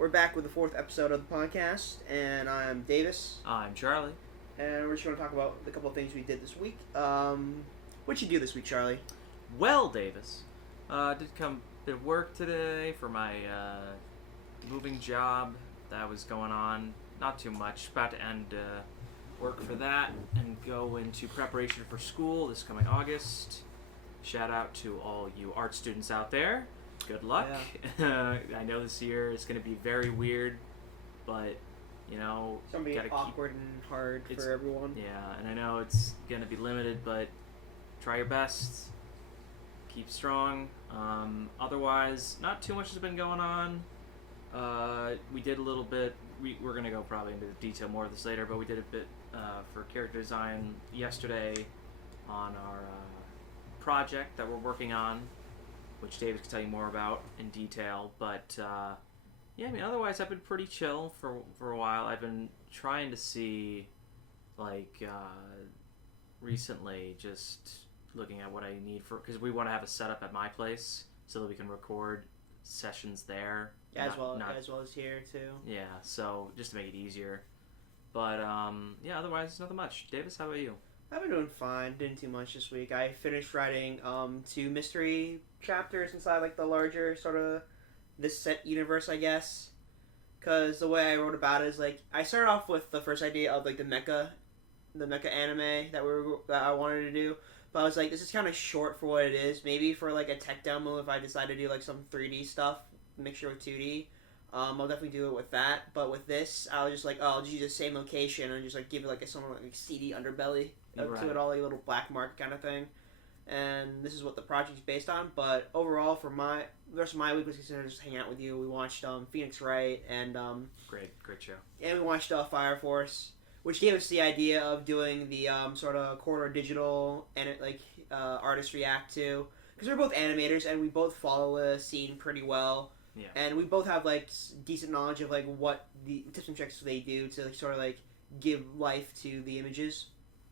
We're back with the fourth episode of the podcast, and I'm Davis, I'm Charlie. and we're just going to talk about a couple of things we did this week. What'd you do this week, Charlie? Well, Davis, did come to work today for my moving job that was going on. Not too much. About to end work for that and go into preparation for school this coming August. Shout out to all you art students out there. Good luck. Yeah. I know this year is going to be very weird, but you know, It's going to be awkward and hard for everyone. Yeah, and I know it's going to be limited, but try your best. Keep strong. Otherwise, not too much has been going on. We did a little bit. We're going to go probably into detail more of this later, but we did a bit for character design yesterday on our project that we're working on, which David can tell you more about in detail. But yeah, I mean, otherwise I've been pretty chill for a while. I've been trying to see, like, recently, just looking at what I need for, because we want to have a setup at my place so that we can record sessions there. Yeah, as well as here too. Yeah, so just to make it easier. But yeah, otherwise nothing much. Davis, how about you? I've been doing fine. Didn't too much this week. I finished writing 2 mystery chapters inside like the larger sort of this set universe, I guess. Because the way I wrote about it is like I started off with the first idea of like the mecha anime that I wanted to do. But I was like, this is kind of short for what it is. Maybe for like a tech demo, if I decide to do like some 3D stuff, mixture with 2D, I'll definitely do it with that. But with this, I was just like, oh, I'll just use the same location and just like give it like a somewhat like seedy underbelly to it all, like a little black mark kind of thing. And this is what the project's based on. But overall, for the rest of my week was considered just hang out with you. We watched Phoenix Wright and great show. And we watched Fire Force, which gave us the idea of doing the sort of corridor digital and artist react to, because we're both animators and we both follow the scene pretty well. Yeah. And we both have like decent knowledge of like what the tips and tricks they do to like, sort of like give life to the images.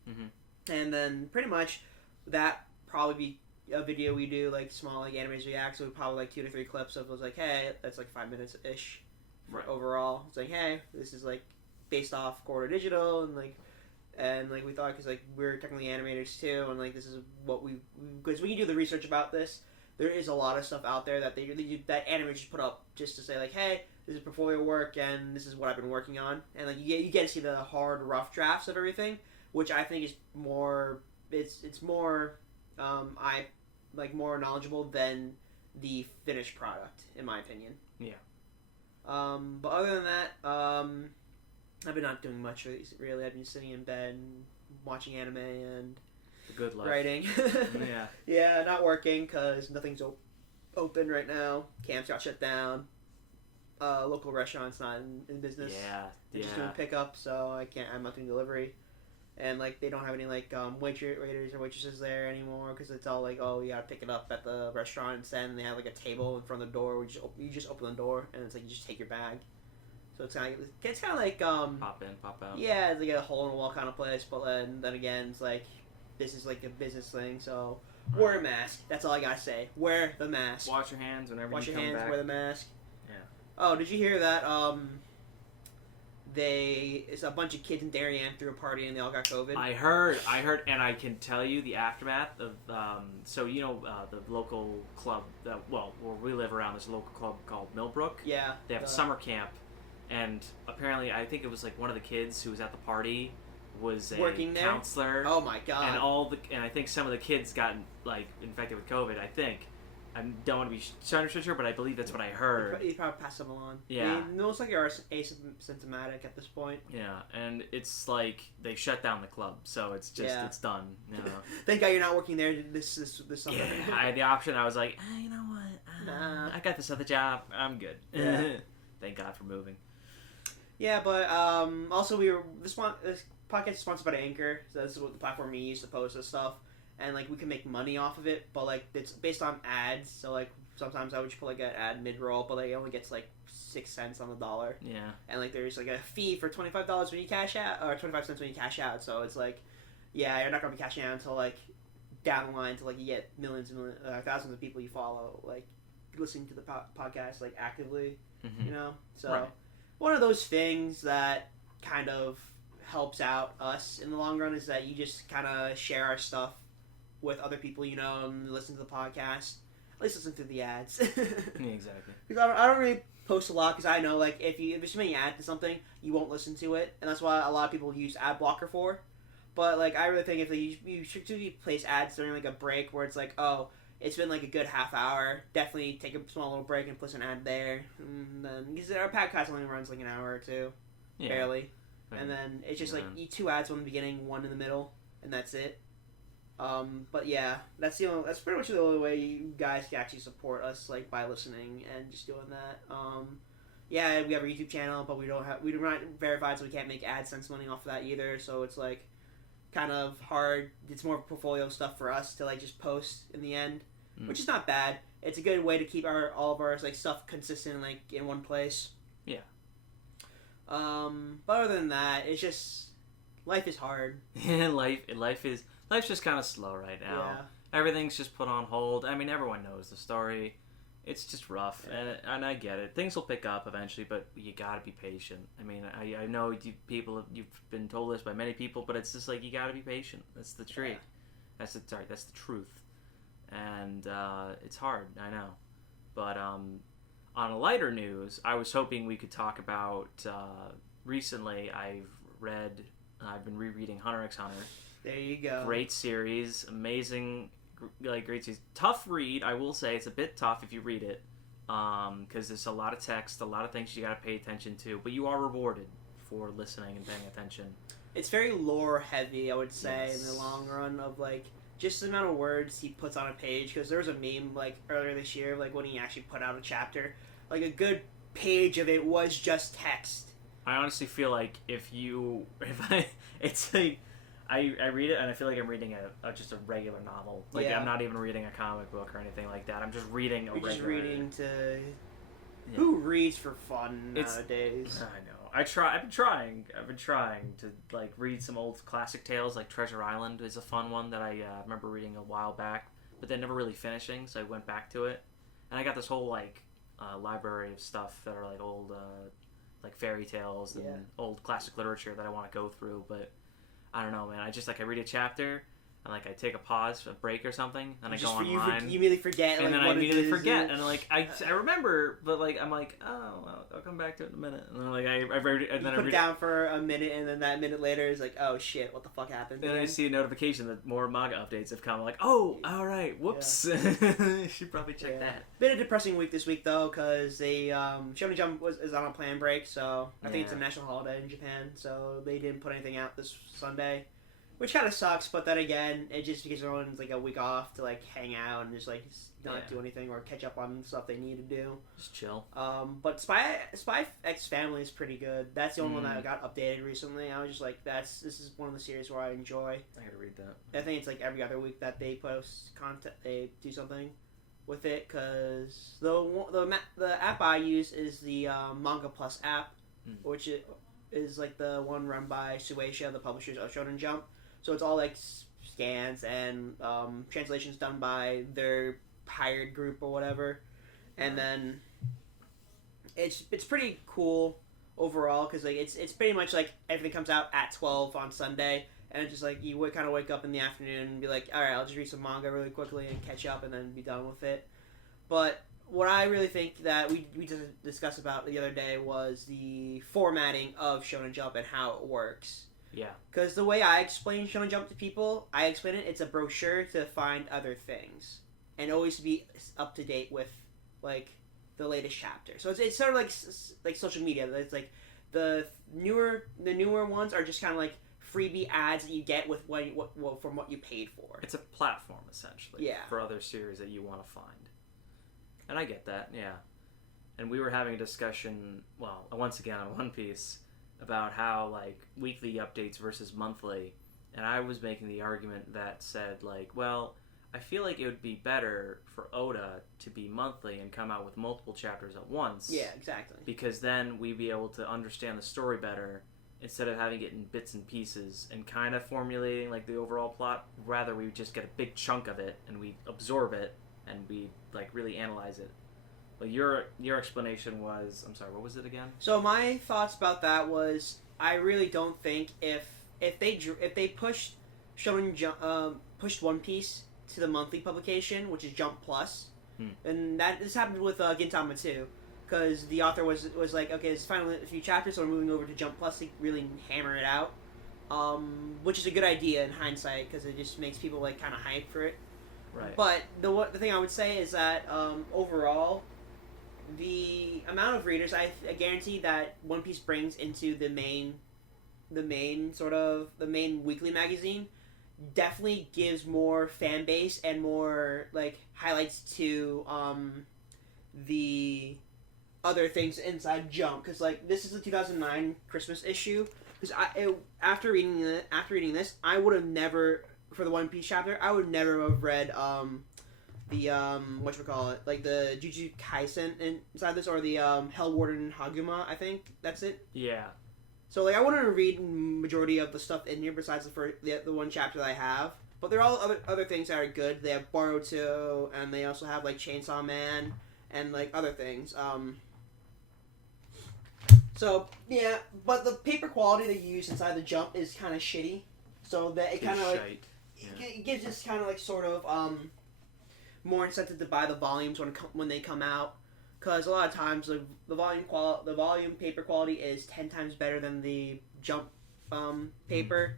Mm-hmm. And then pretty much that probably be a video we do, like small like animators react. So we probably like 2 to 3 clips of it was like, hey, that's like 5 minutes ish. Right. Overall, it's like, hey, this is like based off corridor digital and we thought, because like we're technically animators too, and like this is what because when you do the research about this, there is a lot of stuff out there that that animators put up just to say like, hey, this is portfolio work and this is what I've been working on, and like you get to see the hard rough drafts of everything, which I think is more more knowledgeable than the finished product, in my opinion. Yeah. But other than that, I've been not doing much really. I've been sitting in bed and watching anime and the good life. Writing. Yeah. Yeah, not working because nothing's open right now. Camps got shut down. Local restaurants not in business. Yeah. They're just doing pickup, so I'm not doing delivery. And like they don't have any like waiters or waitresses there anymore because it's all like, oh, you gotta pick it up at the restaurant instead. And they have like a table in front of the door where you just open the door and it's like you just take your bag. So it's kind of like pop in, pop out. Yeah, it's like a hole in the wall kind of place. But then again, it's like this is like a business thing. So wear a mask. That's all I gotta say. Wear the mask. Wash your hands whenever you come back. Wash your hands. Wear the mask. Yeah. Oh, did you hear that? It's a bunch of kids in Darien threw a party and they all got COVID. I heard, and I can tell you the aftermath of. So you know the local club where we live around. There's a local club called Millbrook. Yeah. They have a summer camp. And apparently, I think it was like one of the kids who was at the party was a working there? counselor. Oh my god! And I think some of the kids got like infected with COVID. I think I don't want to be 100% sure, but I believe that's what I heard. You probably pass them along. Yeah, I mean, most likely are asymptomatic at this point. Yeah, and it's like they shut down the club, so it's just it's done. You know? Thank God you're not working there this summer. Yeah, I had the option. I was like, you know what? I got this other job. I'm good. Yeah. Thank God for moving. Yeah, but also this podcast is sponsored by Anchor, so this is what the platform we use to post this stuff, and like we can make money off of it, but like it's based on ads, so like sometimes I would just put like an ad mid roll, but like it only gets like 6 cents on the dollar. Yeah. And like there's like a fee for $25 when you cash out, or 25 cents when you cash out, so it's like, yeah, you're not gonna be cashing out until like down the line, until like you get millions and thousands of people you follow, like listening to the podcast like actively, Mm-hmm. you know. So Right. one of those things that kind of helps out us in the long run is that you just kind of share our stuff with other people, you know, and listen to the podcast. At least listen to the ads. Yeah, exactly. Because I don't really post a lot because I know like if there's too many ads to something, you won't listen to it, and that's what a lot of people use ad blocker for. But like I really think if you should place ads during like a break where it's like, oh, it's been like a good half hour, definitely take a small little break and place an ad there, and then because our podcast only runs like an hour or two, Yeah. barely, and then it's just like two ads, one in the beginning, one in the middle, and that's it. But yeah, that's pretty much the only way you guys can actually support us, like by listening and just doing that. Yeah, we have our YouTube channel, but we're not verified, so we can't make AdSense money off of that either. So it's like kind of hard. It's more portfolio stuff for us to like just post in the end, which is not bad. It's a good way to keep all of our like stuff consistent, like in one place. Yeah. But other than that, it's just life is hard. Life's just kind of slow right now. Yeah. Everything's just put on hold. I mean, everyone knows the story. It's just rough, Yeah. and I get it. Things will pick up eventually, but you gotta be patient. I mean, I know you've been told this by many people, but it's just like you gotta be patient. That's the truth. Yeah. That's the truth. And it's hard, I know. But on a lighter news, I was hoping we could talk about recently. I've been rereading Hunter x Hunter. There you go. Great series, amazing, great series. Tough read, I will say. It's a bit tough if you read it, because there's a lot of text, a lot of things you got to pay attention to. But you are rewarded for listening and paying attention. It's very lore heavy, I would say, Yes. in the long run. Of like just the amount of words he puts on a page. Because there was a meme like earlier this year, like when he actually put out a chapter, like a good page of it was just text. I honestly feel like it's like. I read it and I feel like I'm reading just a regular novel. Like Yeah. I'm not even reading a comic book or anything like that. I'm just reading a You're regular. just reading to. Yeah. Who reads for fun It's- nowadays? I know. I've been trying to like read some old classic tales. Like Treasure Island is a fun one that I remember reading a while back, but then never really finishing. So I went back to it, and I got this whole like library of stuff that are like old like fairy tales and Yeah. old classic literature that I want to go through, but. I don't know, man. I read a chapter, and like I take a pause, a break or something, and I go online. You immediately forget, and like, then I what it immediately is, forget, and like I remember, but like I'm like, oh, well, I'll come back to it in a minute, and then like I read it, and You then I put read it down for a minute, and then that minute later is like, oh shit, what the fuck happened? then I see a notification that more manga updates have come. I'm like, oh, all right, whoops, should probably check that. Been a depressing week this week though, because they Shonen Jump is on a planned break, so I think it's a national holiday in Japan, so they didn't put anything out this Sunday. Which kind of sucks, but then again, it just because everyone's like a week off to like hang out and just like not do anything or catch up on stuff they need to do. Just chill. But Spy X Family is pretty good. That's the only one that got updated recently. I was just like, this is one of the series where I enjoy. I gotta read that. I think it's like every other week that they post content, they do something with it, because the app I use is the Manga Plus app, which is like the one run by Shueisha, the publishers of Shonen Jump. So it's all like scans and translations done by their hired group or whatever, and then it's pretty cool overall because like it's pretty much like everything comes out at 12 on Sunday, and it's just like you would kind of wake up in the afternoon and be like, all right, I'll just read some manga really quickly and catch up and then be done with it. But what I really think that we just discussed about the other day was the formatting of Shonen Jump and how it works. Yeah. Because the way I explain Shonen Jump to people, I explain it's a brochure to find other things. And always to be up to date with, like, the latest chapter. So it's sort of like social media. It's like the newer ones are just kind of like freebie ads that you get with from what you paid for. It's a platform, essentially. Yeah. For other series that you want to find. And I get that, yeah. And we were having a discussion, well, once again on One Piece, about how like weekly updates versus monthly, and I was making the argument that said like, well, I feel like it would be better for Oda to be monthly and come out with multiple chapters at once. Yeah, exactly. Because then we'd be able to understand the story better instead of having it in bits and pieces and kind of formulating like the overall plot. Rather, we would just get a big chunk of it and we absorb it and we like really analyze it. Like your explanation was, I'm sorry, what was it again? So my thoughts about that was I really don't think if they pushed One Piece to the monthly publication, which is Jump Plus, and this happened with Gintama too, because the author was like, okay, it's finally a few chapters, so we're moving over to Jump Plus to really hammer it out, which is a good idea in hindsight because it just makes people like kind of hype for it. Right. But the thing I would say is that overall, the amount of readers I guarantee that One Piece brings into the main weekly magazine definitely gives more fan base and more like highlights to the other things inside Jump, because like this is the 2009 Christmas issue. Because after reading this, I would have never, for the One Piece chapter, I would never have read the whatchamacallit, like the Jujutsu Kaisen inside this, or the Hell Warden Haguma, I think that's it. Yeah. So like I wouldn't read majority of the stuff in here besides the one chapter that I have. But there are all other things that are good. They have Boruto, and they also have like Chainsaw Man and like other things. So yeah, but the paper quality they use inside the Jump is kind of shitty. So that it kind of like it gives us kind of like sort of more incentive to buy the volumes when they come out. Because a lot of times the volume paper quality is 10 times better than the Jump paper,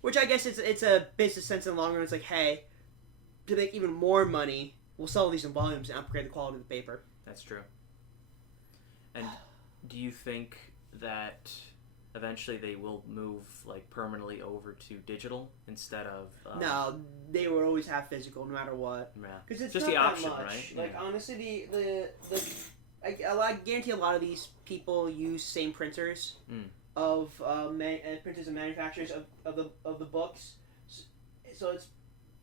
which I guess it's a business sense in the long run. It's like, hey, to make even more money, we'll sell these in volumes and upgrade the quality of the paper. That's true. And do you think that eventually they will move like permanently over to digital instead of? No, they will always have physical no matter what. Yeah. Because it's just not the option, that much. right? Like honestly, I guarantee a lot of these people use same printers of printers and manufacturers of the books. So it's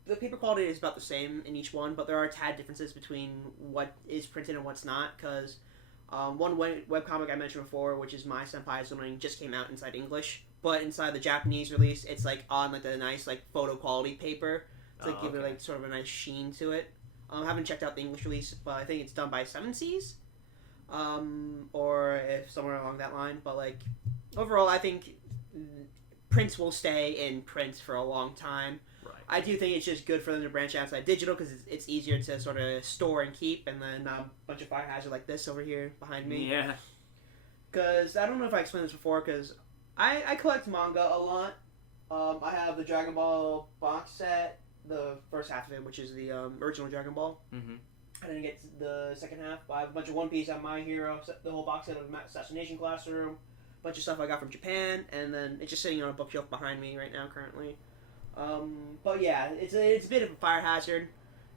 the paper quality is about the same in each one, but there are tad differences between what is printed and what's not. Because one webcomic I mentioned before, which is My Senpai's Learning, just came out inside English, but inside the Japanese release, it's like on like the nice like photo quality paper to give it like sort of a nice sheen to it. I haven't checked out the English release, but I think it's done by Seven Seas, or if somewhere along that line. But like overall, I think prints will stay in print for a long time. Right. I do think it's just good for them to branch outside digital because it's easier to sort of store and keep, and then a bunch of fire hazard like this over here behind me. Yeah. Because I don't know if I explained this before, because I collect manga a lot. I have the Dragon Ball box set, the first half of it, which is the original Dragon Ball. Mm-hmm. I didn't get the second half, but I have a bunch of One Piece, I have My Hero, the whole box set of Assassination Classroom, a bunch of stuff I got from Japan, and then it's just sitting on a bookshelf behind me right now currently. But yeah, it's a bit of a fire hazard,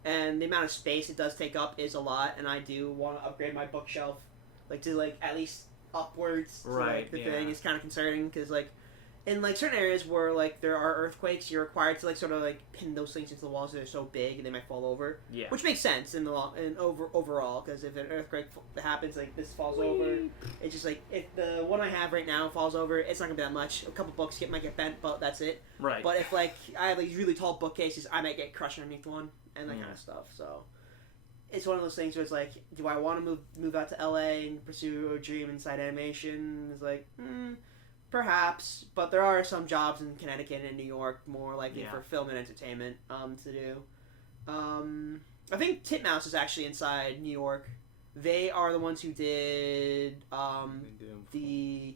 and the amount of space it does take up is a lot, and I do want to upgrade my bookshelf, like to like at least upwards. To, right. Like, the thing is kind of concerning because like in like certain areas where like there are earthquakes, you're required to like sort of like pin those things into the walls so they're so big and they might fall over. Yeah. Which makes sense in the overall, because if an earthquake happens, like this falls over, it's just like if the one I have right now falls over, it's not gonna be that much. A couple books might get bent, but that's it. Right. But if like I have these really tall bookcases, I might get crushed underneath one and that kind of stuff. So it's one of those things where it's like, do I want to move out to LA and pursue a dream inside animation? It's like, perhaps, but there are some jobs in Connecticut and New York more likely for film and entertainment to do. I think Titmouse is actually inside New York. They are the ones who did the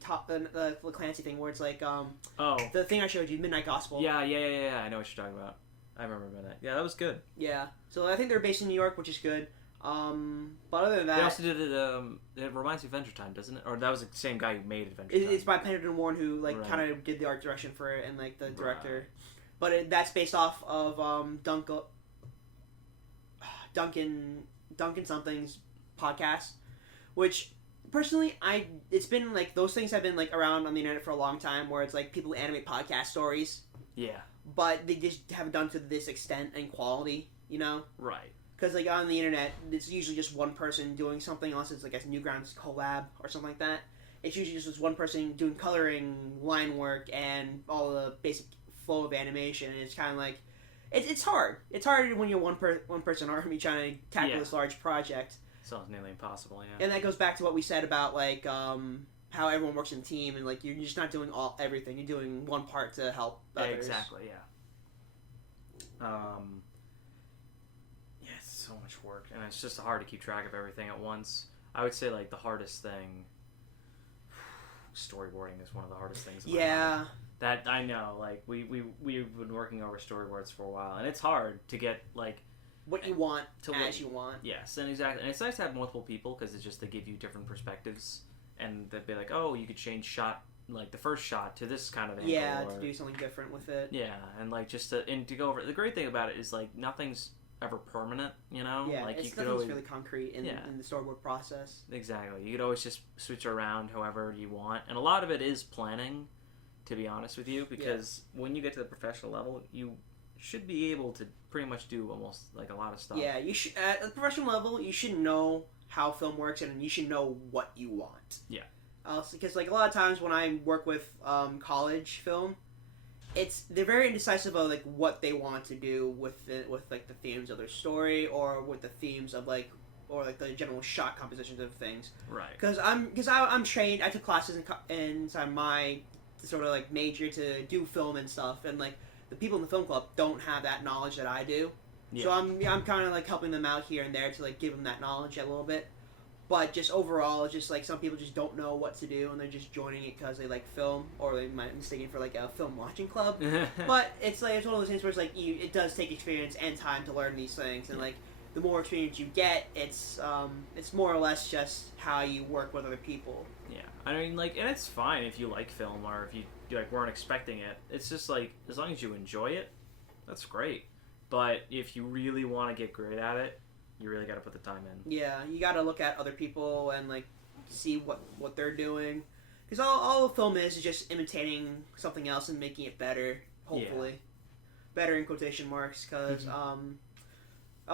Clancy thing, where it's like the thing I showed you, Midnight Gospel. Yeah. I know what you're talking about. I remember that. Yeah, that was good. Yeah, so I think they're based in New York, which is good. But other than that, they also did it. It reminds me of Adventure Time, doesn't it? Or that was the same guy who made Adventure Time. It's by Pendleton Warren, who like kind of did the art direction for it and like the director. But that's based off of Duncan something's podcast, which personally it's been like those things have been like around on the internet for a long time, where it's like people animate podcast stories. Yeah. But they just haven't done to this extent and quality, you know? Right. Because like on the internet, it's usually just one person doing something, unless it's like a Newgrounds collab or something like that. It's usually just one person doing coloring, line work, and all the basic flow of animation. And it's kind of like, it's hard. It's hard when you're one person army trying to tackle this large project. Sounds nearly impossible. Yeah. And that goes back to what we said about like how everyone works in a team and like you're just not doing everything. You're doing one part to help others. Exactly. Yeah. Yeah, it's so much work, and it's just hard to keep track of everything at once. I would say like the hardest thing. Storyboarding is one of the hardest things. Yeah. That I know. Like we've been working over storyboards for a while, and it's hard to get like what you want you want. Yes, and exactly. And it's nice to have multiple people because it's just they give you different perspectives, and they'd be like, oh, you could change shot like the first shot to this kind of angle. Yeah, or, to do something different with it. Yeah, and like just to go over. The great thing about it is like nothing's ever permanent, you know? Yeah, like it's you could always really concrete in the storyboard process. Exactly. You could always just switch around however you want. And a lot of it is planning, to be honest with you, because when you get to the professional level, you should be able to pretty much do almost like a lot of stuff. Yeah, you should at the professional level, you should know how film works and you should know what you want. Yeah. Because like a lot of times when I work with college film, they're very indecisive of like what they want to do with like the themes of their story or with the themes of like or like the general shot compositions of things. Right. Because I'm trained. I took classes inside my sort of like major to do film and stuff, and like the people in the film club don't have that knowledge that I do. Yeah. So I'm kind of like helping them out here and there to like give them that knowledge a little bit. But just overall, it's just like some people just don't know what to do and they're just joining it because they like film or they might be mistaken for like a film watching club. But it's like it's one of those things where it's like it does take experience and time to learn these things, and like the more experience you get, it's more or less just how you work with other people. Yeah, I mean like, and it's fine if you like film or if you like weren't expecting it. It's just like as long as you enjoy it, that's great. But if you really want to get great at it, you really got to put the time in. Yeah, you got to look at other people and like see what they're doing, because all film is just imitating something else and making it better. Hopefully, better in quotation marks. Because I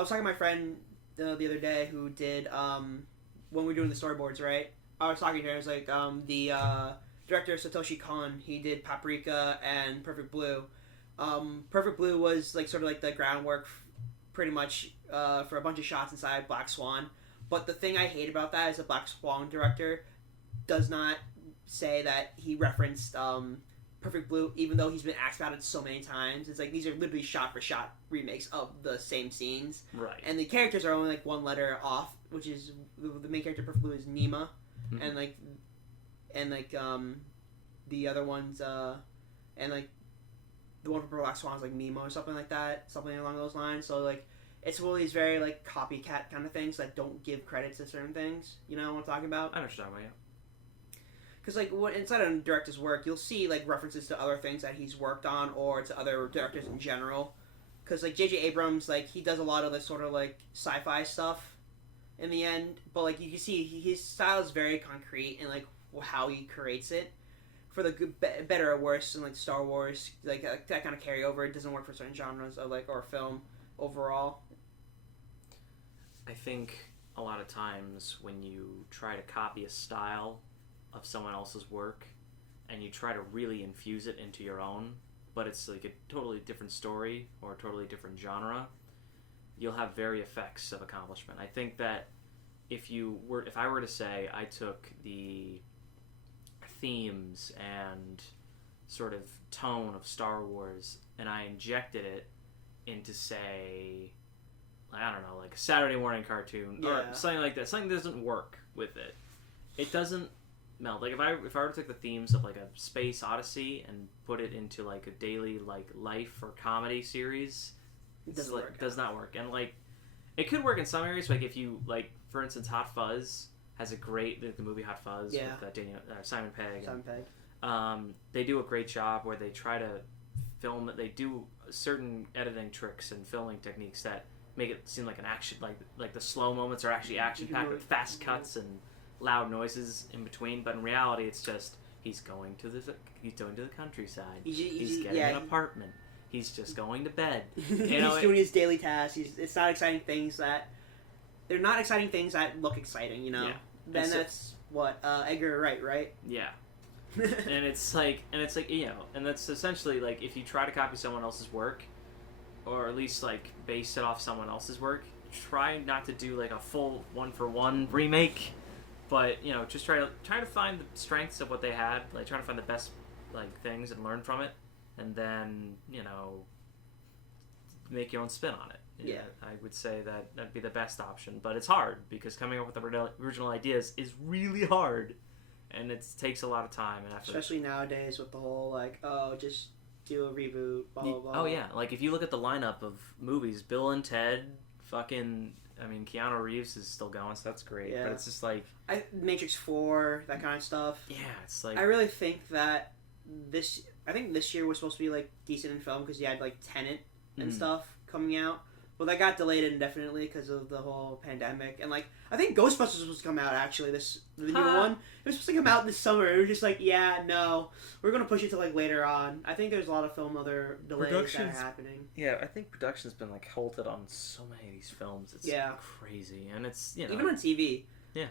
was talking to my friend the other day who did when we were doing the storyboards. Right, I was talking to her. I was like, the director Satoshi Kon. He did Paprika and Perfect Blue. Perfect Blue was like sort of like the groundwork. Pretty much for a bunch of shots inside Black Swan. But the thing I hate about that is the Black Swan director does not say that he referenced Perfect Blue, even though he's been asked about it so many times. It's like these are literally shot-for-shot remakes of the same scenes. Right. And the characters are only like one letter off, which is the main character Perfect Blue is Nima. Mm-hmm. And the other ones and like the one for Black Swan is like Mimo or something like that, something along those lines. So like, it's one of these very like copycat kind of things that don't give credit to certain things. You know what I'm talking about? I understand what you. Because like inside a director's work, you'll see like references to other things that he's worked on or to other directors in general. Because like J.J. Abrams, like he does a lot of this sort of like sci-fi stuff in the end, but like you can see his style is very concrete and like how he creates it. For the good, better or worse, and like Star Wars, like that kind of carryover, it doesn't work for certain genres of like or film overall. I think a lot of times when you try to copy a style of someone else's work, and you try to really infuse it into your own, but it's like a totally different story or a totally different genre, you'll have very effects of accomplishment. I think that if I were to say I took the themes and sort of tone of Star Wars and I injected it into, say, I don't know, like a Saturday morning cartoon or something like that, something that doesn't work with it. It doesn't meld. Like if I were to take the themes of like a Space Odyssey and put it into like a daily like life or comedy series, it doesn't work. Does not work. And like it could work in some areas, like if you like, for instance, Hot Fuzz has a great the movie Hot Fuzz with Simon Pegg. They do a great job where they try to film it. They do certain editing tricks and filming techniques that make it seem like an action, like the slow moments are actually action packed with fast cuts and loud noises in between. But in reality, it's just he's going to the countryside. He's getting an apartment. He's just going to bed. You know, he's doing his daily tasks. It's not exciting things that. They're not exciting things that look exciting, you know. Yeah. Then that's what Edgar Wright, right? Yeah. and it's like you know, and that's essentially like if you try to copy someone else's work, or at least like base it off someone else's work, try not to do like a full one-for-one remake, but just try to find the strengths of what they had, like try to find the best like things and learn from it, and then make your own spin on it. Yeah. I would say that'd be the best option, but it's hard because coming up with the original ideas is really hard, and it takes a lot of time and effort. Especially nowadays with the whole like, oh, just do a reboot, blah blah blah. Oh yeah, like if you look at the lineup of movies, Bill and Ted, Keanu Reeves is still going, so that's great. Yeah. But it's just like Matrix 4, that kind of stuff. Yeah, it's like I really think that this year was supposed to be like decent in film because you had like Tenet and stuff coming out. Well, that got delayed indefinitely because of the whole pandemic. And, like, I think Ghostbusters was supposed to come out, actually, the new one. It was supposed to come out this summer. It was just like, yeah, no. We're going to push it to, like, later on. I think there's a lot of other delays that are happening. Yeah, I think production's been, like, halted on so many of these films. It's crazy. And it's, Even on TV. Yeah.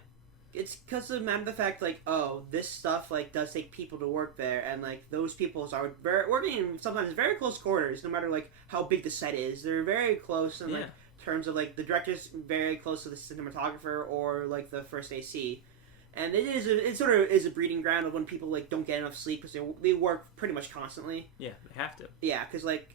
It's because of the fact, like, oh, this stuff, like, does take people to work there, and, like, those people are working in sometimes very close quarters, no matter, like, how big the set is. They're very close in, like, terms of, like, the director's very close to the cinematographer or, like, the first AC. And it sort of is a breeding ground of when people, like, don't get enough sleep because they work pretty much constantly. Yeah, they have to. Yeah, because, like,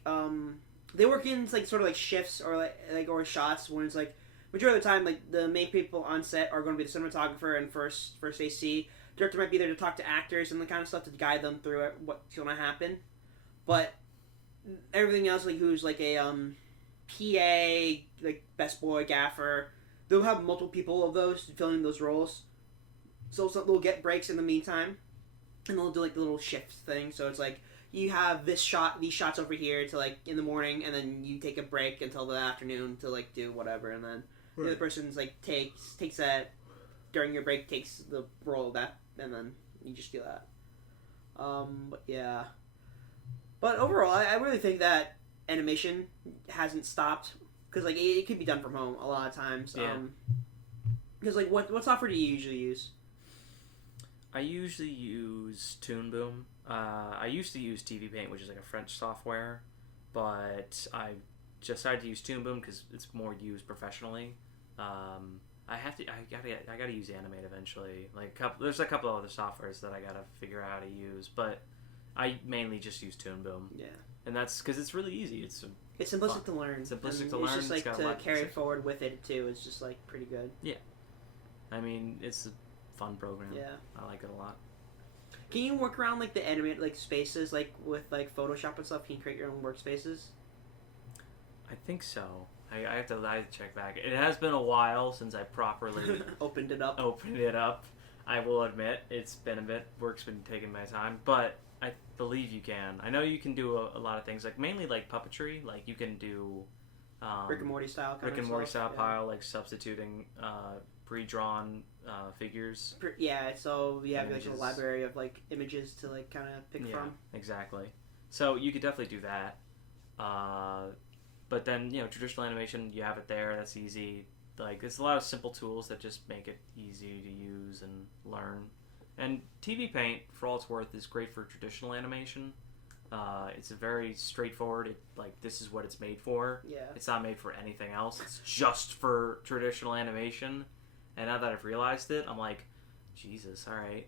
they work in, like, sort of, like, shifts or, or shots when it's, like, majority of the time, like, the main people on set are going to be the cinematographer and first AC. Director might be there to talk to actors and the kind of stuff to guide them through what's going to happen. But everything else, like, who's, like, a PA, like, best boy, gaffer, they'll have multiple people of those filling those roles. So they'll get breaks in the meantime, and they'll do, like, the little shift thing. So it's, like, you have these shots over here to, like, in the morning, and then you take a break until the afternoon to, like, do whatever, and then the other person's, like, takes that during your break, takes the role of that, and then you just do that. But yeah. But overall, I really think that animation hasn't stopped, because, like, it can be done from home a lot of times. Yeah. Because, like, what software do you usually use? I usually use Toon Boom. I used to use TV Paint, which is like a French software, but I decided to use Toon Boom because it's more used professionally. I gotta use Animate eventually. Like there's a couple of other softwares that I gotta figure out how to use, but I mainly just use Toon Boom. Yeah, and that's because it's really easy. It's simplistic to learn. Simplistic to learn. It's just like it's to carry forward with it too. It's just like pretty good. Yeah, I mean it's a fun program. Yeah, I like it a lot. Can you work around like the animate like spaces like with like Photoshop and stuff? Can you create your own workspaces? I think so. I have to check back. It has been a while since I properly opened it up. I will admit it's been a bit. Work's been taking my time, but I believe you can. I know you can do a lot of things, like mainly like puppetry. Like you can do Rick and Morty style. Pile, like substituting pre-drawn figures. Yeah, so we have like a library of like images to like kind of pick from. Exactly. So you could definitely do that. But then traditional animation, you have it there. That's easy. Like there's a lot of simple tools that just make it easy to use and learn. And TV Paint, for all it's worth, is great for traditional animation. It's a very straightforward. This is what it's made for. Yeah. It's not made for anything else. It's just for traditional animation. And now that I've realized it, I'm like, Jesus, all right.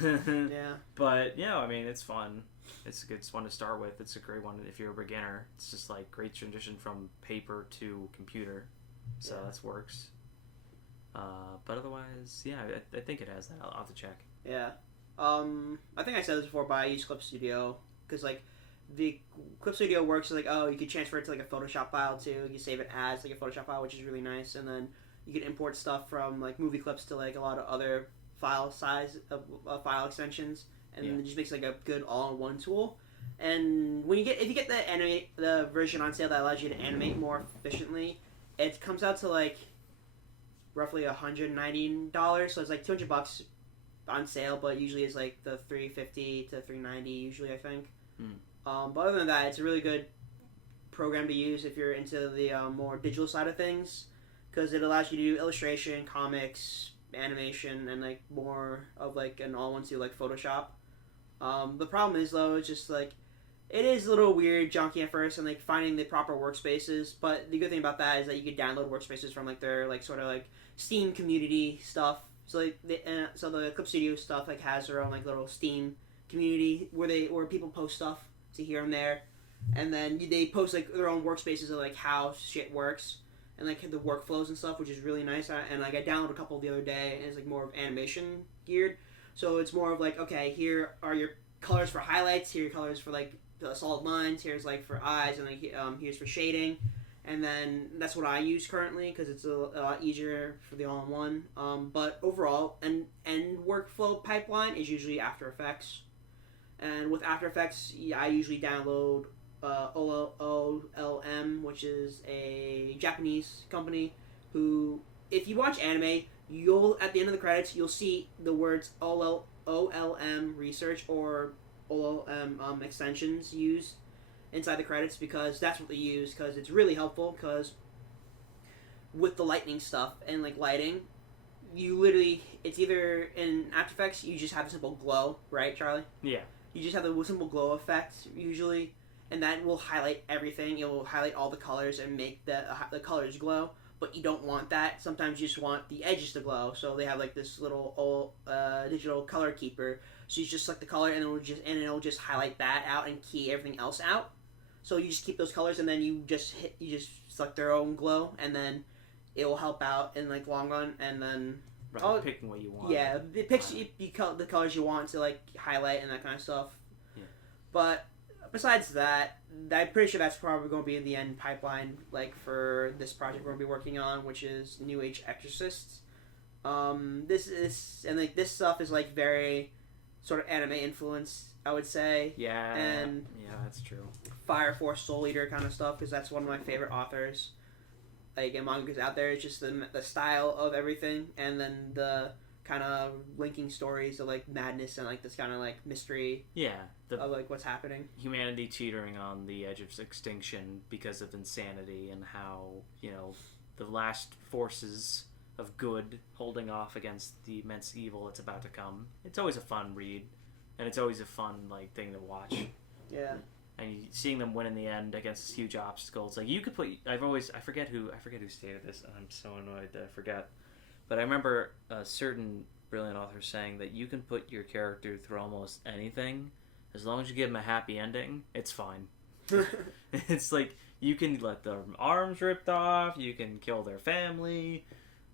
Yeah. But I mean, it's fun. It's a good one to start with. It's a great one if you're a beginner. It's just like great transition from paper to computer. So that works. But otherwise, I think it has that. I'll have to check. Yeah. I think I said this before, but I use Clip Studio because like the Clip Studio works like you can transfer it to like a Photoshop file too. You can save it as like a Photoshop file, which is really nice, and then you can import stuff from like movie clips to like a lot of other file file extensions, and it just makes like a good all-in-one tool. And if you get the version on sale that allows you to animate more efficiently, it comes out to like roughly $190. So it's like $200 on sale, but usually it's like the $350 to $390 usually, I think. But other than that, it's a really good program to use if you're into the more digital side of things, because it allows you to do illustration, comics, animation, and like more of like an all-one to like Photoshop. The problem is though, it's just like It is a little weird, junky at first, and like finding the proper workspaces. But the good thing about that is that you can download workspaces from like their like sort of like Steam community stuff. So like so the Clip Studio stuff like has their own like little Steam community where people post stuff to here and there, and then they post like their own workspaces of like how shit works and like the workflows and stuff, which is really nice. And like I downloaded a couple the other day, and it's like more of animation geared. So it's more of like, okay, here are your colors for highlights, here are your colors for like the solid lines, here's like for eyes, and like here's for shading, and then that's what I use currently because it's a lot easier for the all-in-one. But overall, and workflow pipeline is usually After Effects, and with After Effects, I usually download OLM, which is a Japanese company who, if you watch anime, you'll at the end of the credits you'll see the words OLM research or OLM extensions used inside the credits because that's what they use because it's really helpful because with the lightning stuff and like lighting, you literally it's either in After Effects you just have a simple glow, right, Charlie? Yeah. You just have the simple glow effect usually, and that will highlight everything. It will highlight all the colors and make the colors glow. But you don't want that. Sometimes you just want the edges to glow. So they have like this little digital color keeper. So you just select the color and it'll just highlight that out and key everything else out. So you just keep those colors and then you just select their own glow and then it will help out in like long run and then picking what you want. Yeah, it picks the colors you want to like highlight and that kind of stuff. Yeah. But besides that, I'm pretty sure that's probably going to be in the end pipeline, like for this project we're going to be working on, which is New Age Exorcists. This stuff is like very sort of anime influenced, I would say. Yeah. And yeah, that's true. Fire Force Soul Eater kind of stuff, because that's one of my favorite authors. Like in mangas out there, it's just the style of everything, and then the kind of linking stories of like madness and like this kind of like mystery. Yeah. Of like what's happening. Humanity teetering on the edge of extinction because of insanity and how, the last forces of good holding off against the immense evil that's about to come. It's always a fun read, and it's always a fun like thing to watch. Yeah. And seeing them win in the end against this huge obstacle, it's like you could put. I forget who stated this. I'm so annoyed that I forget. But I remember a certain brilliant author saying that you can put your character through almost anything, as long as you give them a happy ending, it's fine. It's like you can let their arms ripped off, you can kill their family.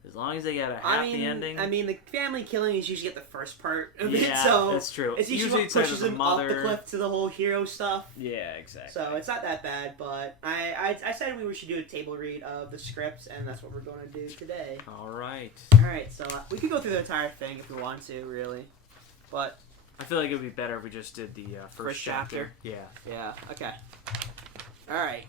As long as they get a happy ending. I mean, the family killing is usually at the first part of it, so that's true. It's usually what pushes them off the cliff to the whole hero stuff. Yeah, exactly. So it's not that bad, but I said we should do a table read of the scripts, and that's what we're going to do today. Alright, so we could go through the entire thing if we want to, really. But I feel like it would be better if we just did the first chapter. Yeah. Yeah, okay. Alright.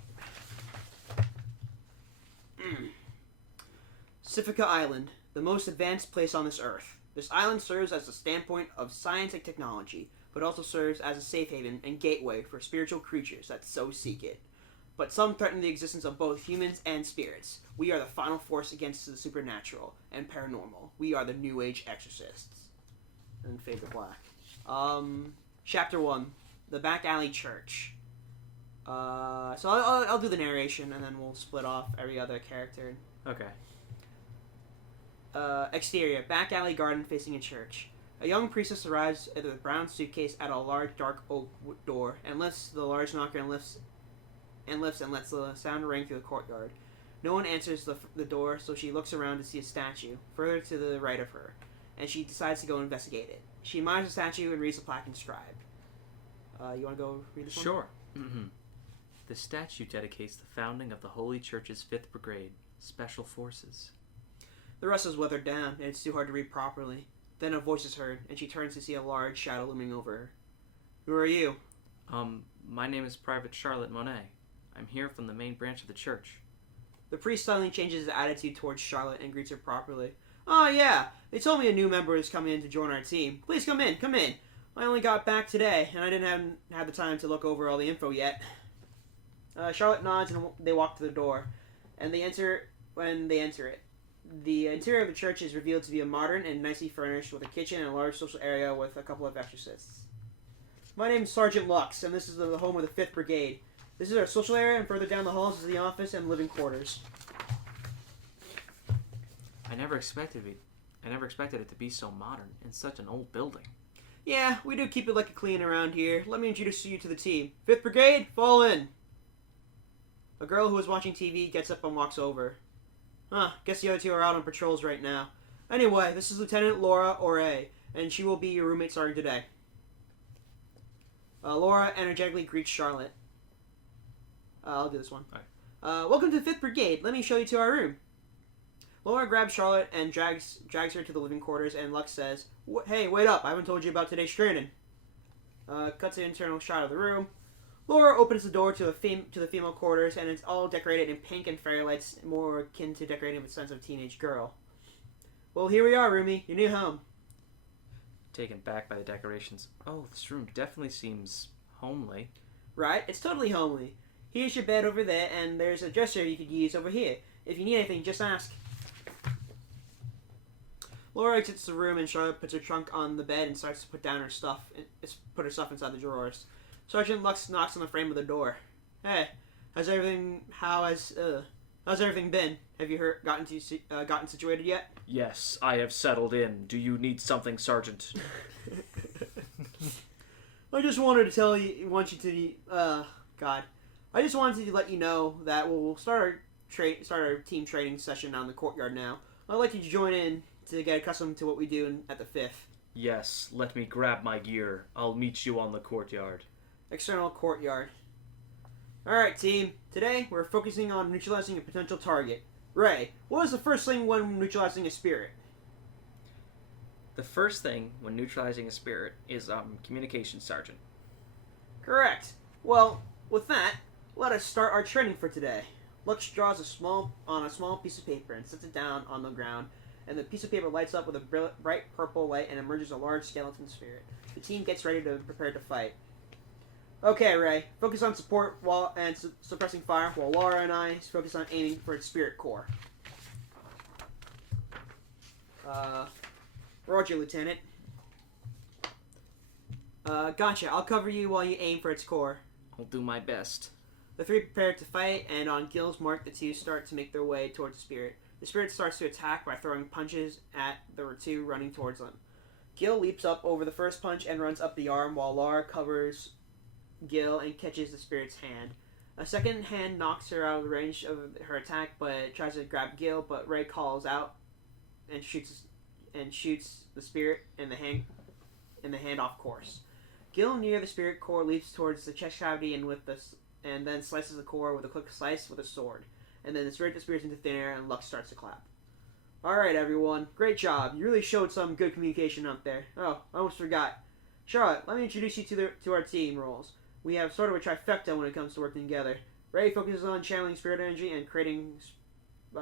Pacifica Island, the most advanced place on this earth. This island serves as a standpoint of science and technology, but also serves as a safe haven and gateway for spiritual creatures that so seek it. But some threaten the existence of both humans and spirits. We are the final force against the supernatural and paranormal. We are the New Age Exorcists. And fade to black. Chapter 1, The Back Alley Church. So I'll do the narration and then we'll split off every other character. Okay. Exterior, back alley garden facing a church. A young priestess arrives with a brown suitcase at a large dark oak door and lifts the large knocker and lets the sound ring through the courtyard. No one answers the door, so she looks around to see a statue further to the right of her, and she decides to go investigate it. She admires the statue and reads the plaque inscribed. You want to go read this one? Sure. The statue dedicates the founding of the Holy Church's 5th Brigade, Special Forces. The rest is weathered down, and it's too hard to read properly. Then a voice is heard, and she turns to see a large shadow looming over her. Who are you? My name is Private Charlotte Monet. I'm here from the main branch of the church. The priest suddenly changes his attitude towards Charlotte and greets her properly. Oh, yeah. They told me a new member is coming in to join our team. Please come in, come in. I only got back today, and I didn't have the time to look over all the info yet. Charlotte nods, and they walk to the door. And when they enter it, the interior of the church is revealed to be a modern and nicely furnished with a kitchen and a large social area with a couple of exorcists. My name is Sergeant Lux, and this is the home of the 5th Brigade. This is our social area, and further down the halls is the office and living quarters. I never expected it to be so modern in such an old building. Yeah, we do keep it like a clean around here. Let me introduce you to the team. 5th Brigade, fall in. A girl who was watching TV gets up and walks over. Guess the other two are out on patrols right now. Anyway, this is Lieutenant Laura Ore, and she will be your roommate starting today. Laura energetically greets Charlotte. I'll do this one. Alright. Welcome to the 5th Brigade. Let me show you to our room. Laura grabs Charlotte and drags her to the living quarters, and Lux says, "Hey, wait up, I haven't told you about today's training." Cuts an internal shot of the room. Laura opens the door to the female quarters, and it's all decorated in pink and fairy lights, more akin to decorating with a sense of a teenage girl. Well, here we are, roomie, your new home. Taken back by the decorations. Oh, this room definitely seems homely. Right? It's totally homely. Here's your bed over there, and there's a dresser you could use over here. If you need anything, just ask. Laura exits the room, and Charlotte puts her trunk on the bed and starts to put her stuff inside the drawers. Sergeant Lux knocks on the frame of the door. Hey, how's everything been? Have you gotten situated yet? Yes, I have settled in. Do you need something, Sergeant? I just wanted to let you know that we'll start our team training session down in the courtyard now. I'd like you to join in to get accustomed to what we do at the 5th. Yes, let me grab my gear. I'll meet you on the courtyard. External courtyard. Alright, team. Today, we're focusing on neutralizing a potential target. Ray, what is the first thing when neutralizing a spirit? The first thing when neutralizing a spirit is communication, Sergeant. Correct. Well, with that, let us start our training for today. Lux draws a small piece of paper and sets it down on the ground, and the piece of paper lights up with a bright purple light and emerges a large skeleton spirit. The team gets ready to prepare to fight. Okay, Ray, focus on support and suppressing fire, while Laura and I focus on aiming for its spirit core. Roger, Lieutenant. Gotcha. I'll cover you while you aim for its core. I'll do my best. The three prepare to fight, and on Gil's mark, the two start to make their way towards the spirit. The spirit starts to attack by throwing punches at the two running towards them. Gil leaps up over the first punch and runs up the arm, while Laura covers Gil and catches the spirit's hand. A second hand knocks her out of the range of her attack, but tries to grab Gil, but Ray calls out and shoots the spirit in the hand off course. Gil near the spirit core leaps towards the chest cavity and then slices the core with a quick slice with a sword. And then the spirit disappears into thin air, and Lux starts to clap. Alright, everyone. Great job. You really showed some good communication out there. Oh, I almost forgot. Charlotte, let me introduce you to our team roles. We have sort of a trifecta when it comes to working together. Ray focuses on channeling spirit energy and creating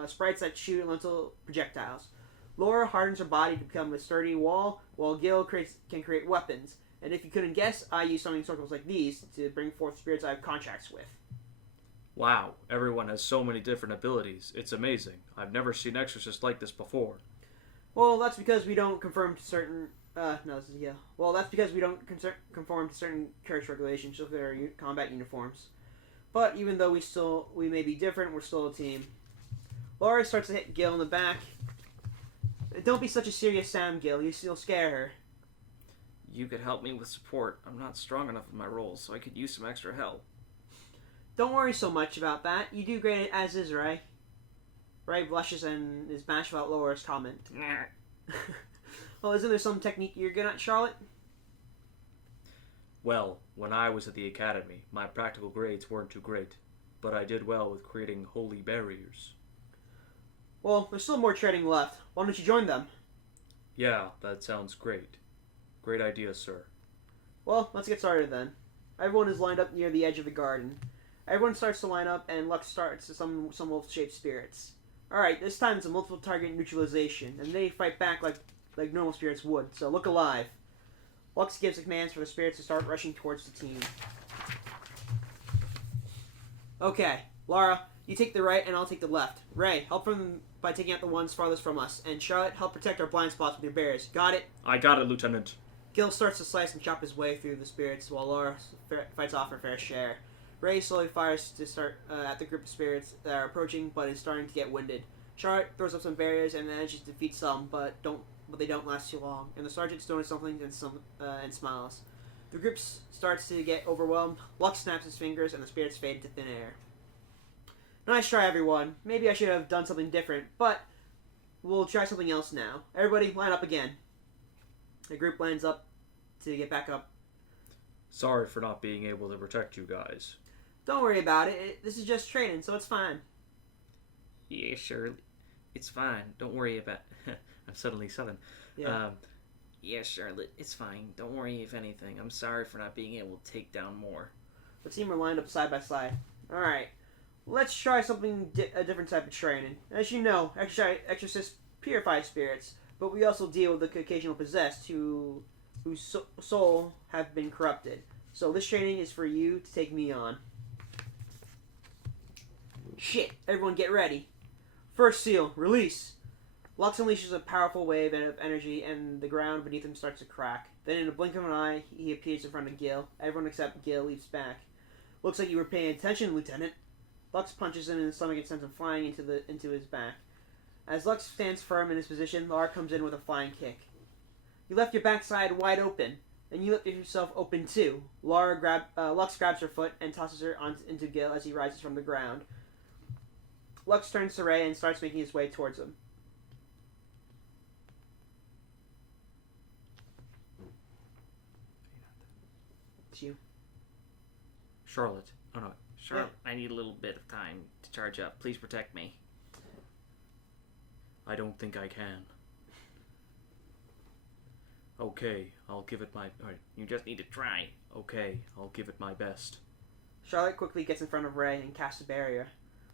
sprites that shoot elemental projectiles. Laura hardens her body to become a sturdy wall, while Gil can create weapons. And if you couldn't guess, I use summoning circles like these to bring forth spirits I have contracts with. Wow, everyone has so many different abilities. It's amazing. I've never seen exorcists like this before. Well, that's because we don't conform to certain... Well, that's because we don't conform to certain church regulations with their combat uniforms. But even though we may be different, we're still a team. Laura starts to hit Gil in the back. Don't be such a serious Sam, Gil. You'll scare her. You could help me with support. I'm not strong enough in my roles, so I could use some extra help. Don't worry so much about that. You do great as is, Ray. Ray blushes and is bashed about Laura's comment. Well, isn't there some technique you're good at, Charlotte? Well, when I was at the academy, my practical grades weren't too great, but I did well with creating holy barriers. Well, there's still more training left. Why don't you join them? Yeah, that sounds great. Great idea, sir. Well, let's get started then. Everyone is lined up near the edge of the garden. Everyone starts to line up, and Lux starts to summon some wolf-shaped spirits. Alright, this time it's a multiple target neutralization, and they fight back like normal spirits would, so look alive. Lux gives the commands for the spirits to start rushing towards the team. Okay, Lara, you take the right and I'll take the left. Ray, help them by taking out the ones farthest from us. And Charlotte, help protect our blind spots with your bears. Got it? I got it, Lieutenant. Gil starts to slice and chop his way through the spirits while Laura fights off her fair share. Ray slowly fires to start at the group of spirits that are approaching, but is starting to get winded. Charlotte throws up some barriers and manages to defeat some, but they don't last too long. And the sergeant's doing something and smiles. The group starts to get overwhelmed. Lux snaps his fingers, and the spirits fade into thin air. Nice try, everyone. Maybe I should have done something different, but we'll try something else now. Everybody, line up again. The group lines up to get back up. Sorry for not being able to protect you guys. Don't worry about it. This is just training, so it's fine. Yeah, sure. It's fine. Don't worry about... I'm suddenly Southern. Yeah. Yeah, Charlotte, it's fine. Don't worry if anything. I'm sorry for not being able to take down more. The team are lined up side by side. Alright, let's try something a different type of training. As you know, exorcists purify spirits, but we also deal with the occasional possessed whose soul have been corrupted. So this training is for you to take me on. Shit, everyone get ready. First seal, release. Lux unleashes a powerful wave of energy, and the ground beneath him starts to crack. Then, in a blink of an eye, he appears in front of Gil. Everyone except Gil leaps back. Looks like you were paying attention, Lieutenant. Lux punches him in the stomach and sends him flying into his back. As Lux stands firm in his position, Lara comes in with a flying kick. You left your backside wide open, and you left yourself open too. Lux grabs her foot and tosses her into Gil as he rises from the ground. Lux turns to Ray and starts making his way towards him. It's you. Charlotte. Oh no. Charlotte, I need a little bit of time to charge up. Please protect me. I don't think I can. Okay, I'll give it my... Alright, you just need to try. Okay, I'll give it my best. Charlotte quickly gets in front of Ray and casts a barrier.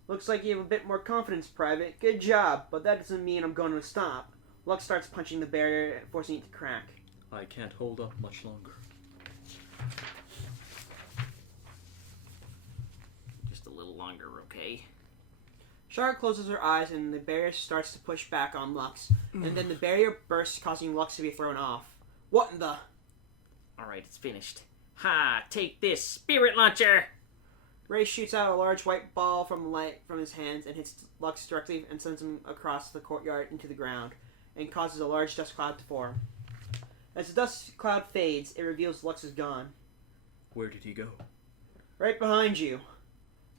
Looks like you have a bit more confidence, Private. Good job, but that doesn't mean I'm going to stop. Lux starts punching the barrier, forcing it to crack. I can't hold up much longer. Just a little longer, okay? Charlotte closes her eyes and the barrier starts to push back on Lux. And then the barrier bursts, causing Lux to be thrown off. What in the... Alright, it's finished. Ha! Take this, spirit launcher! Ray shoots out a large white ball from his hands and hits Lux directly and sends him across the courtyard into the ground, and causes a large dust cloud to form. As the dust cloud fades, it reveals Lux is gone. Where did he go? Right behind you.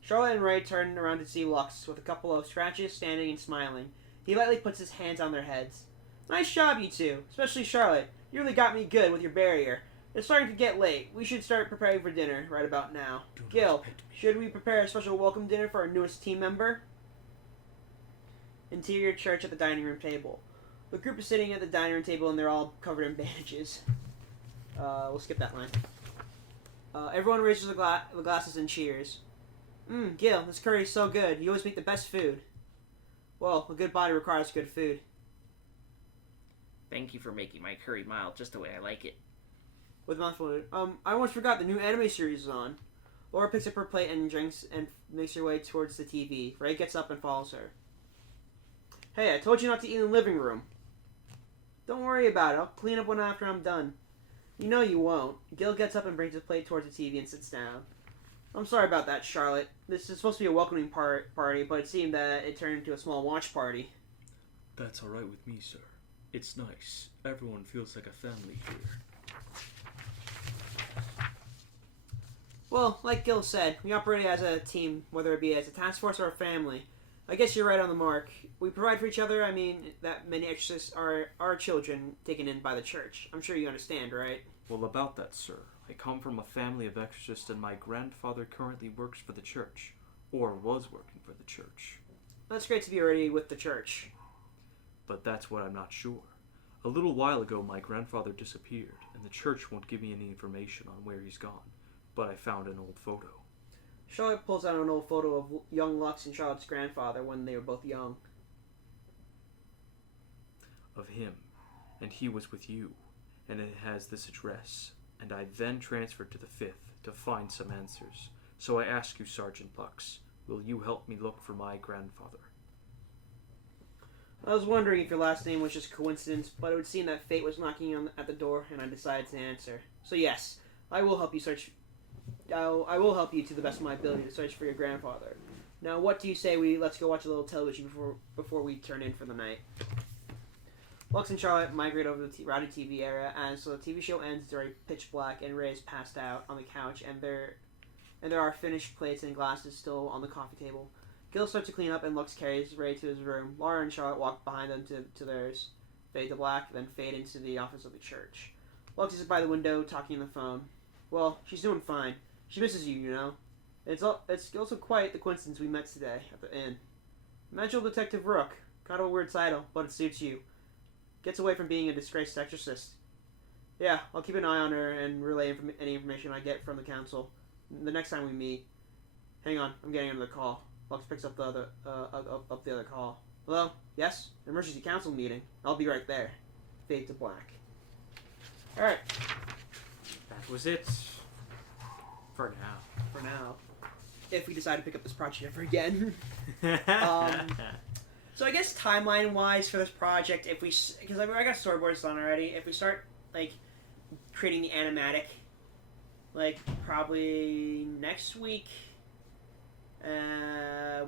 Charlotte and Ray turn around to see Lux, with a couple of scratches, standing and smiling. He lightly puts his hands on their heads. Nice job, you two. Especially Charlotte. You really got me good with your barrier. It's starting to get late. We should start preparing for dinner right about now. Gil, should we prepare a special welcome dinner for our newest team member? Interior church at the dining room table. The group is sitting at the dining room table and they're all covered in bandages. We'll skip that line. Everyone raises the glasses and cheers. Gil, this curry is so good. You always make the best food. Well, a good body requires good food. Thank you for making my curry mild just the way I like it. With mouthful. I almost forgot the new anime series is on. Laura picks up her plate and drinks and makes her way towards the TV. Ray gets up and follows her. Hey, I told you not to eat in the living room. Don't worry about it. I'll clean up one after I'm done. You know you won't. Gil gets up and brings his plate towards the TV and sits down. I'm sorry about that, Charlotte. This is supposed to be a welcoming party, but it seemed that it turned into a small watch party. That's alright with me, sir. It's nice. Everyone feels like a family here. Well, like Gil said, we operate as a team, whether it be as a task force or a family. I guess you're right on the mark. We provide for each other. I mean, that many exorcists are our children taken in by the church. I'm sure you understand, right? Well, about that, sir. I come from a family of exorcists, and my grandfather currently works for the church. Or was working for the church. That's great to be already with the church. But that's what I'm not sure. A little while ago, my grandfather disappeared, and the church won't give me any information on where he's gone. But I found an old photo. Charlotte pulls out an old photo of young Lux and Charlotte's grandfather when they were both young. Of him. And he was with you. And it has this address. And I then transferred to the 5th to find some answers. So I ask you, Sergeant Lux, will you help me look for my grandfather? I was wondering if your last name was just coincidence, but it would seem that fate was knocking at the door, and I decided to answer. So yes, I will help you search. I will help you to the best of my ability to search for your grandfather. Now, what do you say let's go watch a little television before we turn in for the night? Lux and Charlotte migrate over the rowdy TV era, and so the TV show ends during pitch black, and Ray is passed out on the couch, and there are finished plates and glasses still on the coffee table. Gil starts to clean up, and Lux carries Ray to his room. Laura and Charlotte walk behind them to theirs, fade to black, then fade into the office of the church. Lux is by the window, talking on the phone. Well, she's doing fine. She misses you, you know. It's also quite the coincidence we met today at the inn. Magical Detective Rook. Kind of a weird title, but it suits you. Gets away from being a disgraced exorcist. Yeah, I'll keep an eye on her and relay any information I get from the council. The next time we meet. Hang on, I'm getting another call. Lux picks up the other call. Hello? Yes? Emergency council meeting. I'll be right there. Fade to black. Alright. That was it. For now. For now. If we decide to pick up this project ever again. So I guess timeline-wise for this project, because I got storyboards done already, if we start, like, creating the animatic, like, probably next week,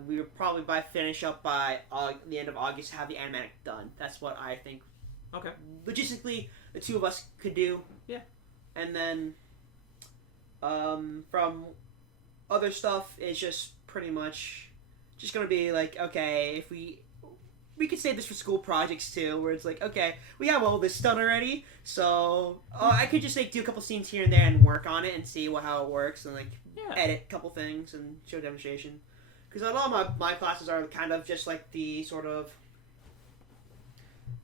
we would probably finish up by the end of August, have the animatic done. That's what I think. Okay. Logistically, the two of us could do. Yeah. And then, from other stuff, it's just pretty much just gonna be like, okay, if we could save this for school projects too, where it's like, okay, we have all this done already, so I could just like do a couple scenes here and there and work on it and see how it works and like edit a couple things and show demonstration. Because a lot of my classes are kind of just like the sort of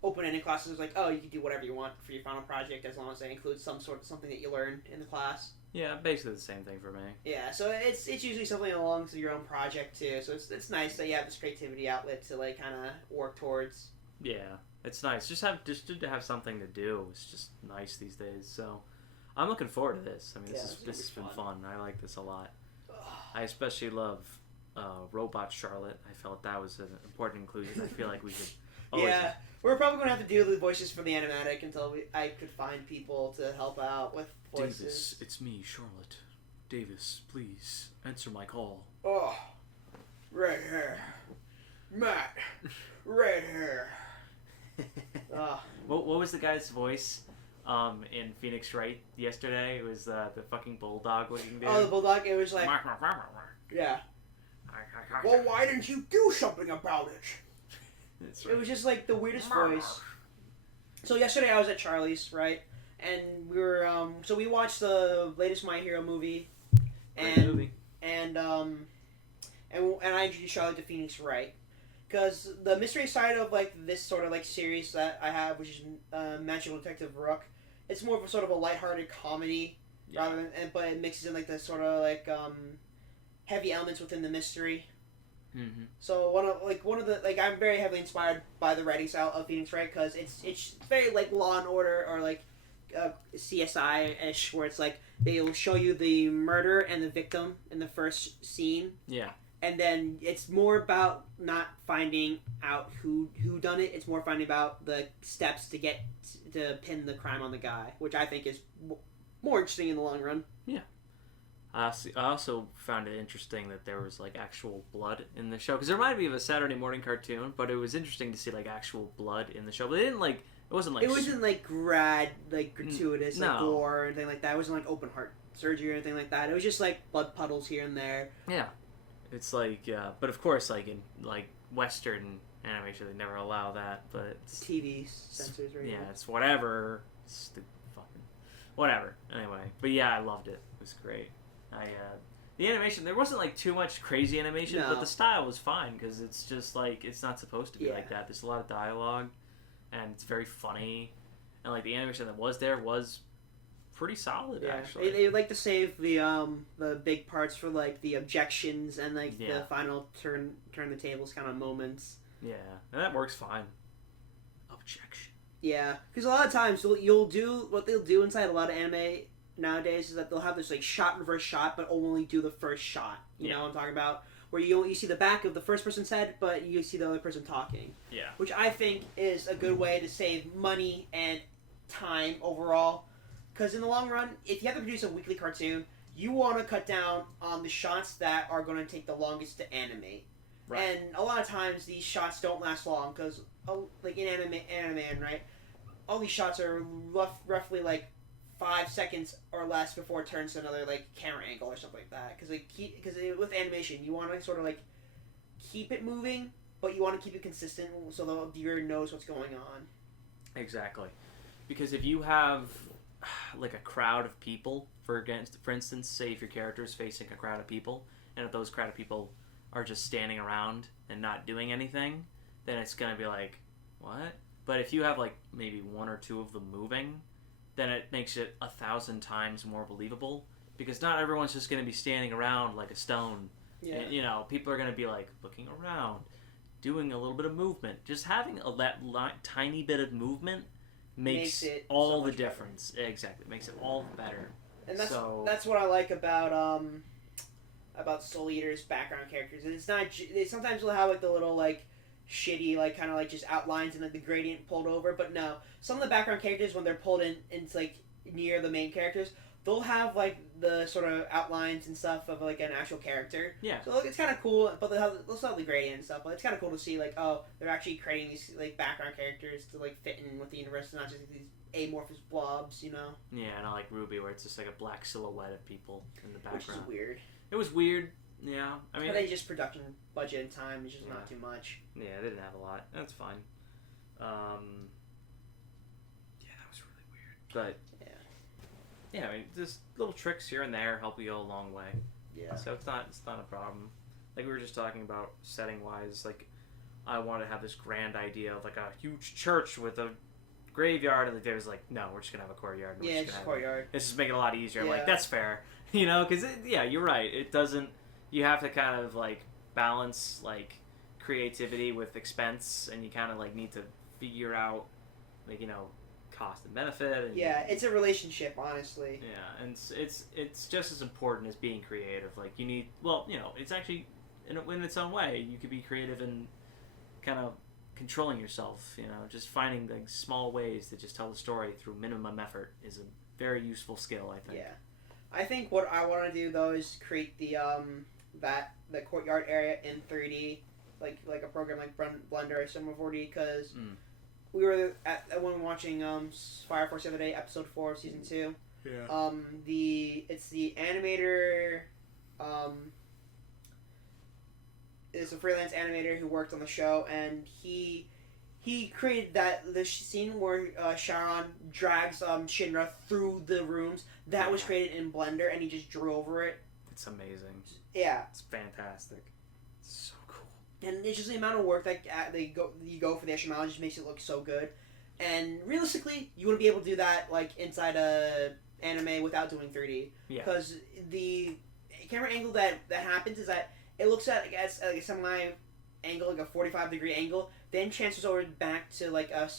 open-ended classes, like, oh, you can do whatever you want for your final project as long as they include something that you learn in the class. Yeah, basically the same thing for me. Yeah, so it's usually something along to your own project too. So it's nice that you have this creativity outlet to like kind of work towards. Yeah, it's nice. Just to have something to do. It's just nice these days. So I'm looking forward to this. I mean, this has been fun. I like this a lot. I especially love Robot Charlotte. I felt that was an important inclusion. I feel like we should. Yeah, we're probably going to have to do the voices for the animatic until I could find people to help out with voices. Davis, it's me, Charlotte. Davis, please, answer my call. Oh, red hair. Matt, red hair. What was the guy's voice in Phoenix Wright yesterday? It was the fucking bulldog looking dude. Oh, the bulldog, it was like... yeah. Well, why didn't you do something about it? Right. It was just like the weirdest voice. So yesterday I was at Charlie's, right? And we were so we watched the latest My Hero movie, and I introduced Charlie to Phoenix Wright, because the mystery side of like this sort of like series that I have, which is Magical Detective Rook, it's more of a sort of a lighthearted comedy rather than, but it mixes in like the sort of like heavy elements within the mystery. Mm-hmm. So one of the I'm very heavily inspired by the writing style of Phoenix Wright, because it's very like Law and Order or like CSI-ish, where it's like they'll show you the murder and the victim in the first scene. Yeah. And then it's more about not finding out who done it. It's more finding about the steps to get to pin the crime on the guy, which I think is more interesting in the long run. Yeah. I also found it interesting that there was like actual blood in the show, because it reminded me of a Saturday morning cartoon, but it was interesting to see like actual blood in the show. But it wasn't like gratuitous like gore or anything like that. It wasn't like open heart surgery or anything like that. It was just like blood puddles here and there. Yeah, it's like but of course like in like Western animation they never allow that, but it's TV censors right now. It's whatever. It's the fucking whatever. Anyway, but yeah, I loved it. It was great. The animation, there wasn't like too much crazy animation, but the style was fine, because it's just like, it's not supposed to be like that. There's a lot of dialogue, and it's very funny, and like the animation that was there was pretty solid, actually. They like to save the big parts for like the objections and like the final turn the tables kind of moments. Yeah, and that works fine. Objection. Yeah, because a lot of times you'll do what they'll do inside a lot of anime nowadays is that they'll have this like shot reverse shot, but only do the first shot. You know what I'm talking about? where you see the back of the first person's head, but you see the other person talking. Yeah. Which I think is a good way to save money and time overall. Because in the long run, if you have to produce a weekly cartoon, you want to cut down on the shots that are going to take the longest to animate. Right. And a lot of times these shots don't last long because, like in anime, right? All these shots are roughly like 5 seconds or less before it turns to another like camera angle or something like that. Because with animation, you want to sort of like keep it moving, but you want to keep it consistent so the viewer knows what's going on. Exactly. Because if you have like a crowd of people, for instance, say if your character is facing a crowd of people, and if those crowd of people are just standing around and not doing anything, then it's gonna be like, what? But if you have like maybe one or two of them moving, then it makes it 1,000 times more believable, because not everyone's just gonna be standing around like a stone. Yeah. And, you know, people are gonna be like looking around, doing a little bit of movement. Just having tiny bit of movement makes it all so the much better. difference. Exactly, makes it all better. And that's So- that's what I like about Soul Eater's background characters. And it's not sometimes they'll have like the little like shitty like kind of like just outlines and like the gradient pulled over, but no, some of the background characters when they're pulled into like near the main characters, they'll have like the sort of outlines and stuff of like an actual character. Yeah. So it's kind of cool, but they'll still have the gradient and stuff. But it's kind of cool to see like, oh, they're actually creating these like background characters to like fit in with the universe, not just like, these amorphous blobs, you know. Yeah, not like Ruby, where it's just like a black silhouette of people in the Which background. is weird. It was weird. Yeah, I mean, But they just production budget and time is just not too much. yeah, they didn't have a lot. That's fine. Yeah, that was really weird. But yeah, I mean, just little tricks here and there help you go a long way. Yeah. So it's not a problem. Like we were just talking about setting wise, like I wanted to have this grand idea of like a huge church with a graveyard, and the was like, no, we're just gonna have a courtyard. Yeah, it's just courtyard. It's just make it a lot easier. I'm Yeah. like, that's fair, you know, because yeah, you're right. It doesn't. You have to kind of like balance like creativity with expense, and you kind of like need to figure out like, you know, cost and benefit. And, Yeah, it's a relationship, honestly. yeah, and it's just as important as being creative. Like you need, well, you know, it's actually in its own way. You could be creative in kind of controlling yourself. You know, just finding the small ways to just tell the story through minimum effort is a very useful skill, I think. Yeah. I think what I want to do though is create the the courtyard area in 3D, like a program like Blender or some of 4D, because we were when watching Fire Force the other day, episode 4 of season 2. Yeah. It's the animator. It's a freelance animator who worked on the show, and he created the scene where Sharon drags Shinra through the rooms. That was created in Blender, and he just drew over it. It's amazing. Yeah. It's fantastic. It's so cool. And it's just the amount of work that you go for the extra mile just makes it look so good. And realistically, you wouldn't be able to do that like inside a anime without doing 3D. Yeah. Because the camera angle that happens is that it looks at like a semi angle, like a 45-degree angle, then transfers over back to like wide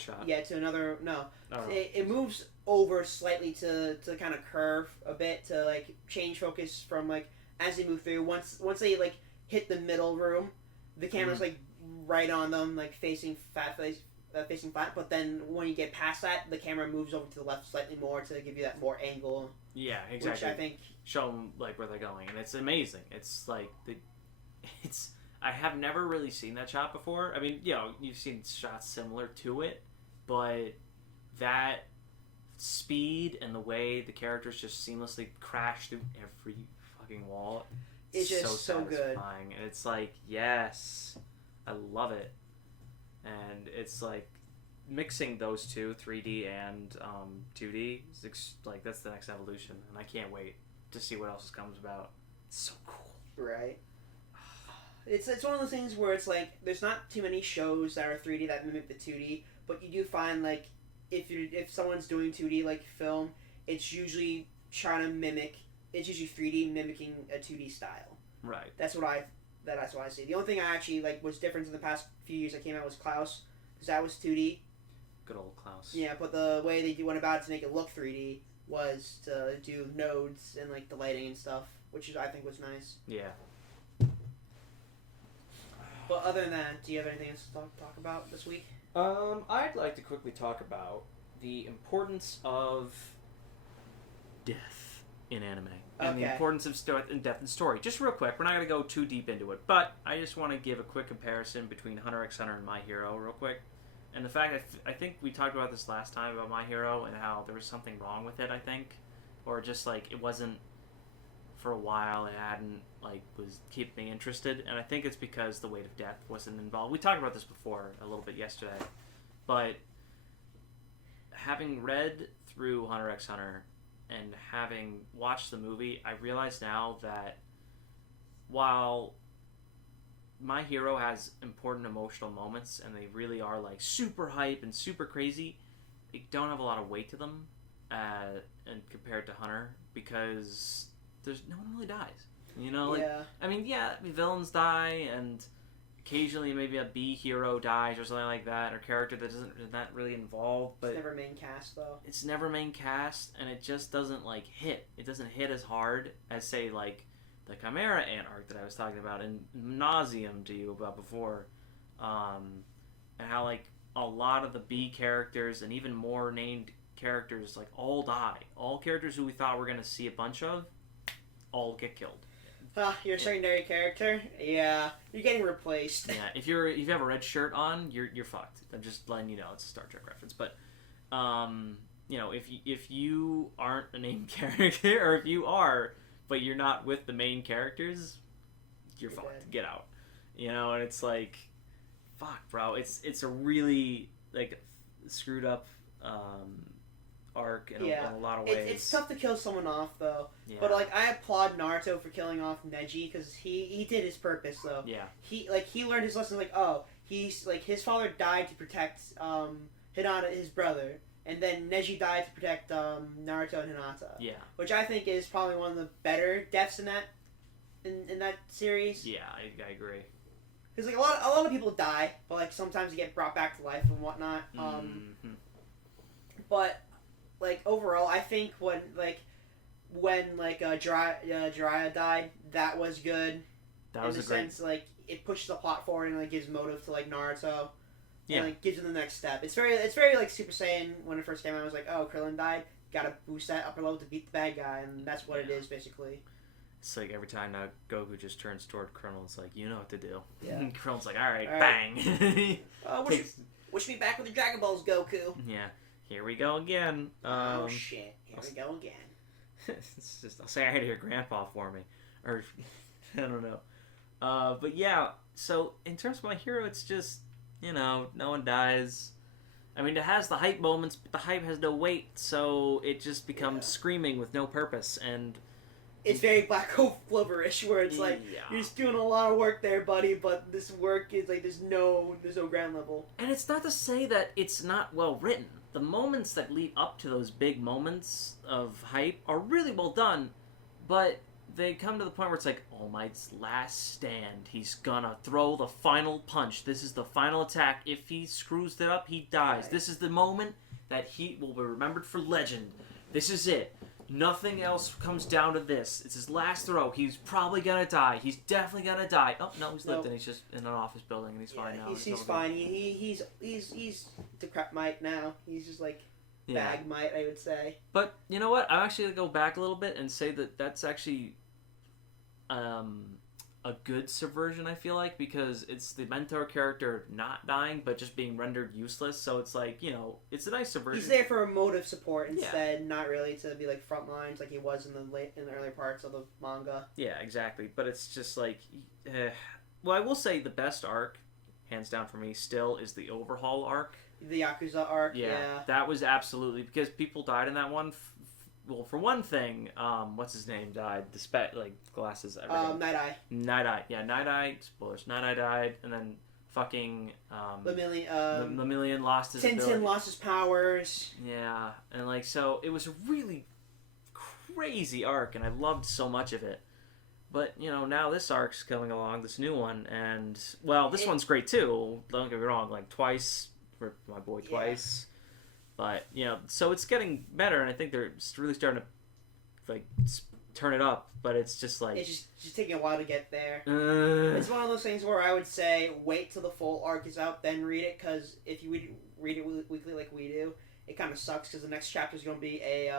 shot. Yeah, to another no. Oh. It moves over slightly to kind of curve a bit to like change focus from like as they move through. Once they like hit the middle room, the camera's like right on them, like facing flat. But then when you get past that, the camera moves over to the left slightly more to give you that more angle. Yeah, exactly. Which I think show them like where they're going, and it's amazing. It's like I have never really seen that shot before. I mean, you know, you've seen shots similar to it, but that speed and the way the characters just seamlessly crash through every fucking wall, it's just so good. Satisfying. And it's like, yes, I love it. And it's like mixing those two, 3D and 2D, like that's the next evolution, and I can't wait to see what else comes about. It's so cool. Right. It's one of those things where it's like there's not too many shows that are 3D that mimic the 2D, but you do find like if someone's doing 2D like film, it's usually trying to mimic. It's usually 3D mimicking a 2D style. Right. That's what I see. The only thing I actually like was different in the past few years that came out was Klaus, because that was 2D. Good old Klaus. Yeah, but the way they went about it to make it look 3D was to do nodes and like the lighting and stuff. which I think was nice. Yeah. But other than that, do you have anything else to talk about this week? I'd like to quickly talk about the importance of death in anime. And the importance of death in story. Just real quick, we're not going to go too deep into it, but I just want to give a quick comparison between Hunter x Hunter and My Hero real quick. And the fact I think we talked about this last time about My Hero and how there was something wrong with it, I think. Or just like it wasn't, for a while, it hadn't, like, was keeping me interested. And I think it's because the weight of death wasn't involved. We talked about this before a little bit yesterday. But having read through Hunter x Hunter and having watched the movie, I realize now that while My Hero has important emotional moments and they really are like super hype and super crazy, they don't have a lot of weight to them and compared to Hunter, because no one really dies. You know, like, yeah. I mean, yeah, villains die, and occasionally maybe a B hero dies or something like that, or character that is not really involved, but It's never main cast, though. It's never main cast, and it just doesn't, like, hit. It doesn't hit as hard as, say, like, the Chimera Ant arc that I was talking about in nauseum to you about before. And how, like, a lot of the B characters and even more named characters, like, all die. All characters who we thought we're going to see a bunch of, all get killed. You're a secondary character? Yeah. You're getting replaced. Yeah, if you have a red shirt on, you're fucked. I'm just letting you know, it's a Star Trek reference. But, you know, if you aren't a named character, or if you are, but you're not with the main characters, you're fucked. Dead. Get out. You know, and it's like, fuck, bro. It's a really, like, screwed up arc in a lot of ways. It's tough to kill someone off, though. Yeah. But, like, I applaud Naruto for killing off Neji, because he did his purpose, though. Yeah. He learned his lesson, like, oh, he's, like, his father died to protect, Hinata, his brother. And then Neji died to protect, Naruto and Hinata. Yeah. Which I think is probably one of the better deaths in that series. Yeah, I agree. Because, like, a lot of people die, but, like, sometimes they get brought back to life and whatnot. But, like, overall, I think when Jiraiya died, that was good. That was in the sense, like, it pushes the plot forward and, like, gives motive to, like, Naruto. Yeah. And, like, gives him the next step. It's very like Super Saiyan when it first came out. I was like, oh, Krillin died. Gotta boost that upper level to beat the bad guy, and that's what it is, basically. It's like every time now Goku just turns toward Krillin, it's like, you know what to do. Yeah. And Krillin's like, alright, bang. Wish me back with the Dragon Balls, Goku. Yeah. Here we go again. Oh, shit. Here we go again. It's just, I'll say I had to hear Grandpa for me. Or, I don't know. But yeah, so in terms of My Hero, it's just, you know, no one dies. I mean, it has the hype moments, but the hype has no weight, so it just becomes screaming with no purpose, and... It's very Black Clover-ish, where it's like, you're just doing a lot of work there, buddy, but this work is like, there's no ground level. And it's not to say that it's not well written. The moments that lead up to those big moments of hype are really well done, but they come to the point where it's like, All Might's last stand. He's gonna throw the final punch. This is the final attack. If he screws it up, he dies. Right. This is the moment that he will be remembered for legend. This is it. Nothing else comes down to this. It's his last throw. He's probably gonna die. He's definitely gonna die. Oh no, he's lived and he's just in an office building and he's fine now. He's fine. He's decrepit now. He's just like Bagmite, I would say. But you know what? I'm actually gonna go back a little bit and say that that's actually a good subversion, I feel like, because it's the mentor character not dying but just being rendered useless. So it's like, you know, it's a nice subversion. He's there for emotive support instead, not really to be like front lines like he was in the earlier parts of the manga. Yeah, exactly. But it's just like, well, I will say the best arc, hands down for me, still is the Overhaul arc. The Yakuza arc. Yeah. That was absolutely, because people died in that one. Well, for one thing, what's his name died? The glasses. Night-Eye. Night-Eye. Yeah, Night-Eye. Spoilers. Night-Eye died, and then fucking Lemillion lost his ability. Tintin lost his powers. Yeah, and like so, it was a really crazy arc, and I loved so much of it. But you know, now this arc's coming along, this new one, and well, this one's great too. Don't get me wrong. Like Twice, my boy Twice. But, you know, so it's getting better, and I think they're really starting to, like, turn it up, but it's just like It's just taking a while to get there. uh, It's one of those things where I would say wait till the full arc is out, then read it, because if you read it weekly like we do, it kind of sucks, because the next chapter is going to be a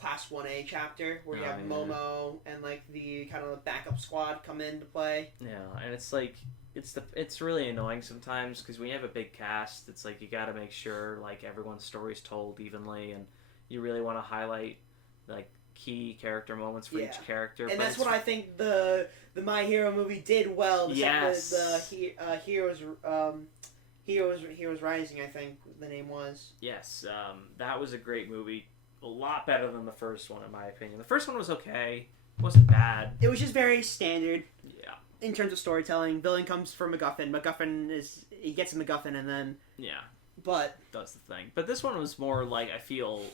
Class 1A chapter, where you have Momo and, like, the kind of backup squad come into play. yeah, and it's like it's really annoying sometimes because when you have a big cast, it's like you got to make sure like everyone's story's told evenly, and you really want to highlight like key character moments for each character. And that's what I think the My Hero movie did well. Yes. The Heroes Rising, I think the name was. Yes, that was a great movie. A lot better than the first one, in my opinion. The first one was okay. Wasn't bad. It was just very standard. Yeah. In terms of storytelling, villain comes from MacGuffin. He gets a MacGuffin and then... Yeah. But... Does the thing. But this one was more like, I feel...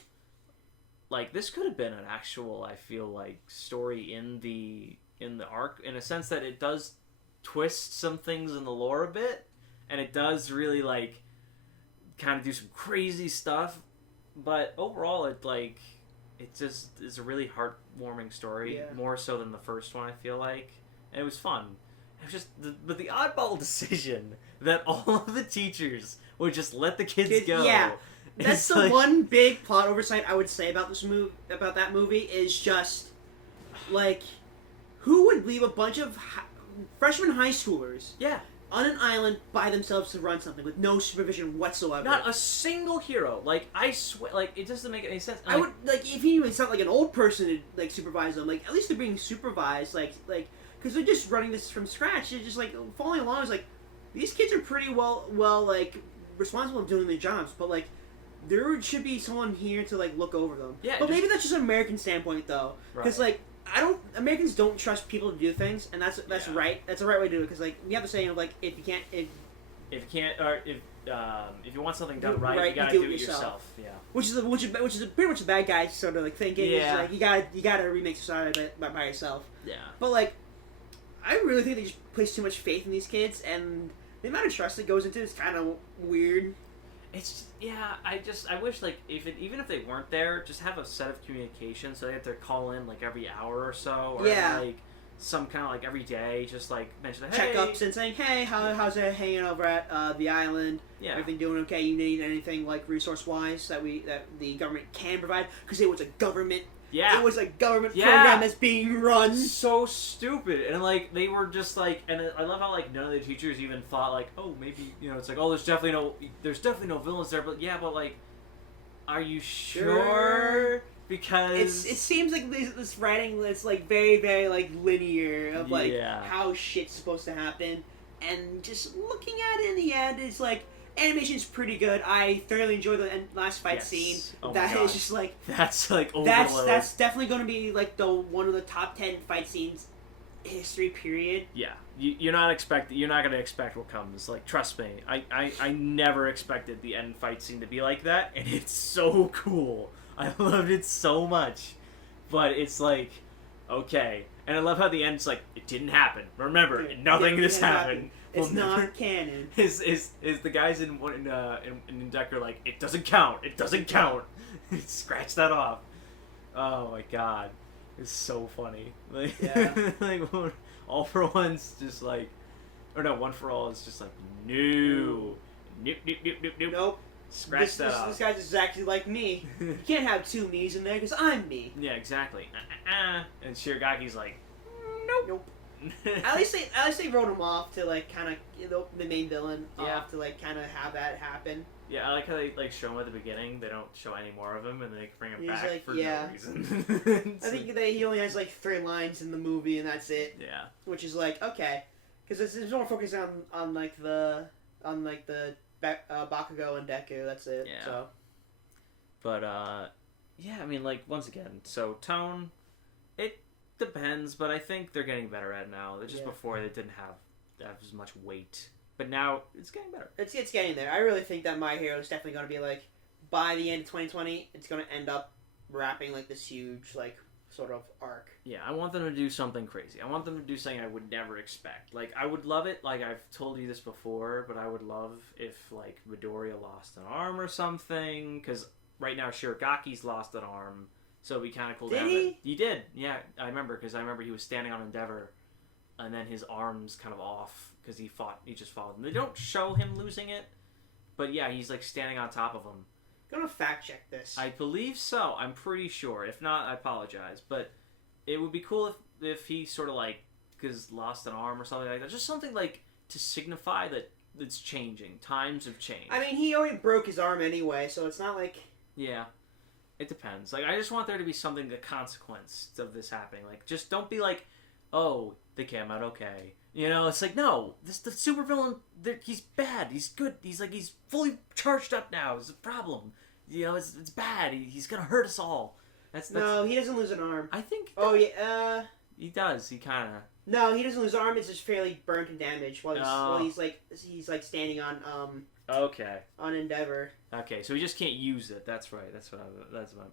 Like, this could have been an actual, I feel like, story in the arc, in a sense that it does twist some things in the lore a bit, and it does really, like, kind of do some crazy stuff, but overall, it just is a really heartwarming story, more so than the first one, I feel like, and it was fun. It was just, but the oddball decision that all of the teachers would just let the kids go. Yeah. That's the one big plot oversight I would say about that movie is just, like, who would leave a bunch of freshman high schoolers on an island by themselves to run something with no supervision whatsoever? Not a single hero. Like, I swear, like, it doesn't make any sense. I would, like, if it's not like an old person to, like, supervise them, like, at least they're being supervised, like, because they're just running this from scratch. They're just, like, following along. It's like, these kids are pretty well, like, responsible of doing their jobs, but, like, there should be someone here to, like, look over them. Yeah, but maybe that's just an American standpoint, though. Because, like, Americans don't trust people to do things, and that's right. That's the right way to do it, because, like, we have the saying of, like, if you want something done right, you gotta do it yourself. Yeah. Which is pretty much the bad guy sort of, like, thinking. Yeah. Is, like, you gotta remake society by yourself. Yeah. But, like, I really think they just place too much faith in these kids, and the amount of trust that goes into it is kind of weird. It's I wish, like, even if they weren't there, just have a set of communication so they have to call in like every hour or so, or like some kind of like every day, just like mention hey, checkups and saying, hey, how's it hanging over at the island? Yeah, everything doing okay? You need anything like resource wise that the government can provide, because it was a government. Yeah. It was a government program that's being run. So stupid. And, like, they were just, like... And I love how, like, none of the teachers even thought, like, oh, maybe, you know, it's like, oh, there's definitely no villains there. But, yeah, but, like, are you sure? Because... It seems like this writing that's, like, very, very, like, linear of, like, how shit's supposed to happen. And just looking at it in the end, it's, like... Animation's pretty good. I thoroughly enjoyed the last fight scene. Oh that is just like overload. That's definitely going to be like one of the top 10 fight scenes history. Period. Yeah, you're not going to expect what comes. Like, trust me, I never expected the end fight scene to be like that, and it's so cool. I loved it so much, but it's like, okay, and I love how the end's like, it didn't happen. Remember, nothing of this happened. It's not canon. Is the guys in Decker like, it doesn't count. It doesn't count. Scratch that off. Oh my god, it's so funny. Like, like All for One's just like, or no, One for All is just like, no, nope. Nope. Scratch that off. This guy's exactly like me. You can't have two me's in there because I'm me. Yeah, exactly. And Shiragaki's like, nope. At least they wrote him off to like kind of the main villain off to like kind of have that happen. Yeah, I like how they like show him at the beginning. They don't show any more of him, and they bring him back like, for no reason. I think he only has like 3 lines in the movie, and that's it. Yeah, which is like okay, because there's more focus on the Bakugo and Deku. That's it. Yeah. So. But yeah, I mean, like once again, so tone, it depends, but I think they're getting better at it now. Just before they didn't have as much weight, but now it's getting better. It's getting there. I really think that My Hero is definitely going to be like by the end of 2020, it's going to end up wrapping like this huge like sort of arc. Yeah, I want them to do something crazy. I want them to do something I would never expect. Like I would love it. Like I've told you this before, but I would love if like Midoriya lost an arm or something, because right now Shiragaki's lost an arm. So it'd be kind of cool. Did he? He did. Yeah, I remember because I remember he was standing on Endeavor, and then his arms kind of off because he fought. He just followed. And they don't show him losing it, but yeah, he's like standing on top of him. Gonna fact check this. I believe so. I'm pretty sure. If not, I apologize. But it would be cool if he sort of like because lost an arm or something like that. Just something like to signify that it's changing. Times have changed. I mean, he already broke his arm anyway, so it's not like. Yeah, it depends. Like I just want there to be something, the consequence of this happening. Like just don't be like, oh, they came out okay. You know, it's like no, the supervillain. He's bad. He's good. He's fully charged up now. It's a problem. You know, it's bad. He's gonna hurt us all. That's No, he doesn't lose an arm. I think. Oh yeah. He does. He kind of. No, he doesn't lose an arm. It's just fairly burnt and damaged while he's like standing on Okay. on Endeavor. Okay, so we just can't use it. That's right. That's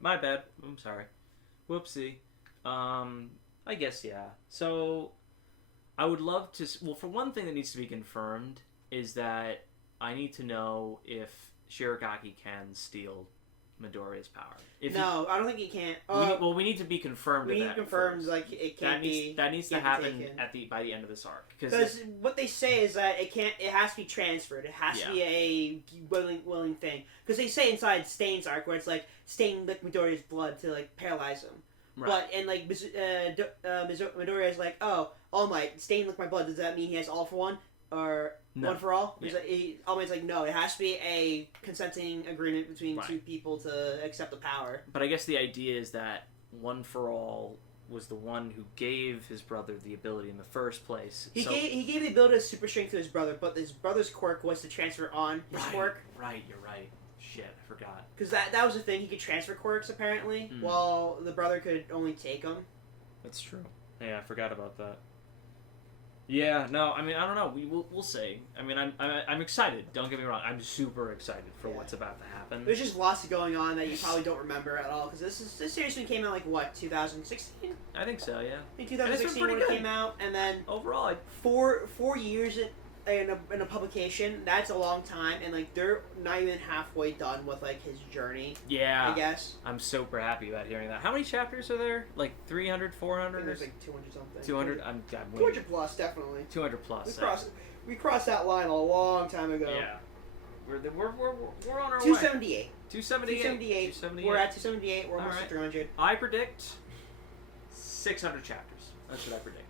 my bad. I'm sorry. Whoopsie. I guess yeah. So I would love to. Well, for one thing that needs to be confirmed is that I need to know if Shirogaki can steal Midoriya's power. I don't think he can. We need to be confirmed. We need that to confirm first. like it can't be. That needs to can't happen be taken. by the end of this arc. Because what they say is that it can't. It has to be transferred. It has to be a willing thing. Because they say inside Stain's arc where it's like Stain licked Midoriya's blood to like paralyze him. Right. But and like Midoriya is like, oh, All Might, Stain licked my blood. Does that mean he has all for one or no. one for all? Yeah. All Might's like, no. It has to be a consenting agreement between two people to accept the power. But I guess the idea is that One for All was the one who gave his brother the ability in the first place. He gave the ability of super strength to his brother, but his brother's quirk was to transfer on his quirk. Right, you're right. Shit, I forgot. Because that was the thing. He could transfer quirks, apparently, while the brother could only take them. That's true. Yeah, I forgot about that. Yeah, no, I mean, I don't know. We'll see. I mean, I'm excited. Don't get me wrong. I'm super excited for what's about to happen. There's just lots going on that you probably don't remember at all. Because this series came out like what 2016? I think so. Yeah. I think 2016 when it came out, and then overall, 4 years in a publication. That's a long time, and like they're not even halfway done with like his journey. Yeah. I guess. I'm super happy about hearing that. How many chapters are there? Like 300, 400? There's like 200 something. 200. I'm 200 plus, definitely. 200 plus. We crossed that line a long time ago. Yeah. We're on our 278. way. 278. 278. We're at 278. We're almost at 300. I predict 600 chapters. That's what I predict.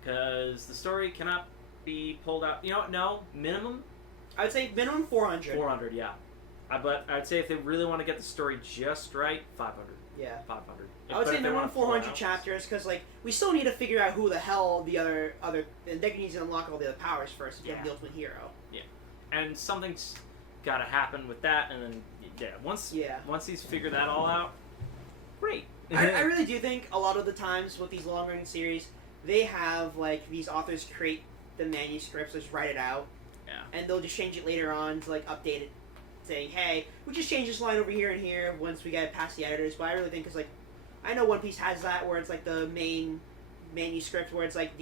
Because the story cannot be pulled out. You know what? No. Minimum? I would say minimum 400. 400, yeah. But I'd say if they really want to get the story just right, 500. Yeah. 500. I would say minimum 400 chapters because like we still need to figure out who the hell the other and Deku needs to unlock all the other powers first to become the ultimate hero. Yeah. And something's got to happen with that, and then once he's figured that all out, great. I really do think a lot of the times with these long running series, they have like these authors create the manuscripts, just write it out, and they'll just change it later on to like update it, saying, "Hey, we just changed this line over here and here once we get past the editors." But I really think because like I know One Piece has that where it's like the main manuscript where it's like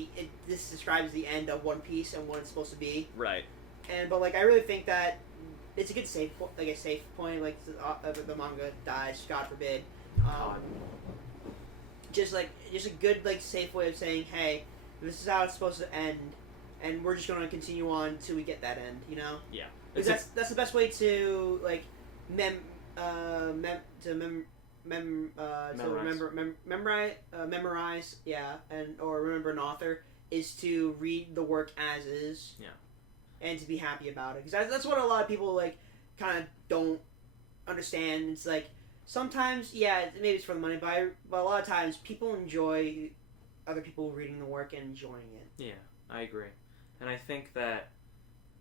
this describes the end of One Piece and what it's supposed to be. Right. But like I really think that it's a good safe point. Like the manga dies, God forbid. Just a good like safe way of saying, "Hey, this is how it's supposed to end." And we're just going to continue on until we get that end, you know? Yeah. Because that's the best way to like memorize, or remember an author is to read the work as is. Yeah. And to be happy about it, because that's what a lot of people like kind of don't understand. It's like sometimes, maybe it's for the money, but a lot of times people enjoy other people reading the work and enjoying it. Yeah, I agree. And I think that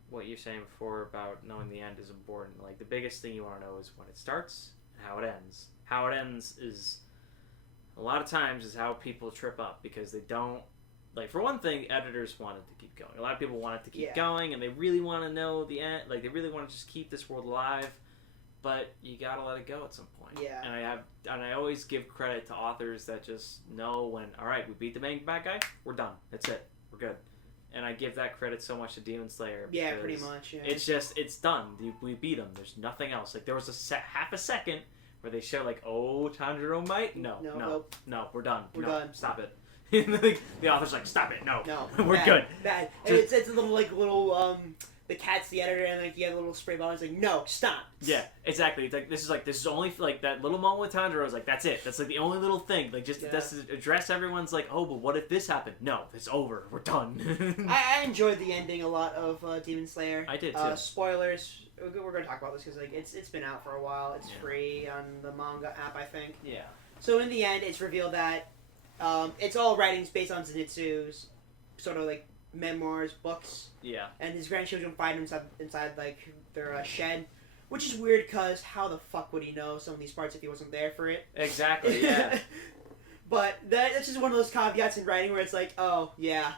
what you're saying before about knowing the end is important. Like, the biggest thing you want to know is when it starts and how it ends. How it ends is, a lot of times, is how people trip up because they don't, like, for one thing, editors want it to keep going. A lot of people want it to keep going, and they really want to know the end. Like, they really want to just keep this world alive, but you gotta let it go at some point. Yeah. And I always give credit to authors that just know when, all right, we beat the main bad guy, we're done. That's it. We're good. And I give that credit so much to Demon Slayer. Yeah, pretty much. Yeah. It's just, it's done. We beat him. There's nothing else. Like, there was half a second where they show like, oh, Tanjiro might? No, we're done. We're done. Stop it. The author's like, stop it, no, we're bad, good. Bad. Just- It's a the cat's the editor, and like you have a little spray bottle. It's like, no, stop. Yeah, exactly. It's like this is only like that little moment with Tanjiro is like that's it. That's like the only little thing. Like just that's to address everyone's like, oh, but what if this happened? No, it's over. We're done. I enjoyed the ending a lot of Demon Slayer. I did too. Spoilers. We're gonna talk about this because like it's been out for a while. It's free on the manga app, I think. Yeah. So in the end, it's revealed that it's all writings based on Zenitsu's sort of like memoirs, books. Yeah. And his grandchildren find him inside like their shed, which is weird because how the fuck would he know some of these parts if he wasn't there for it? Exactly. Yeah. But that's just one of those caveats in writing where it's like, oh yeah.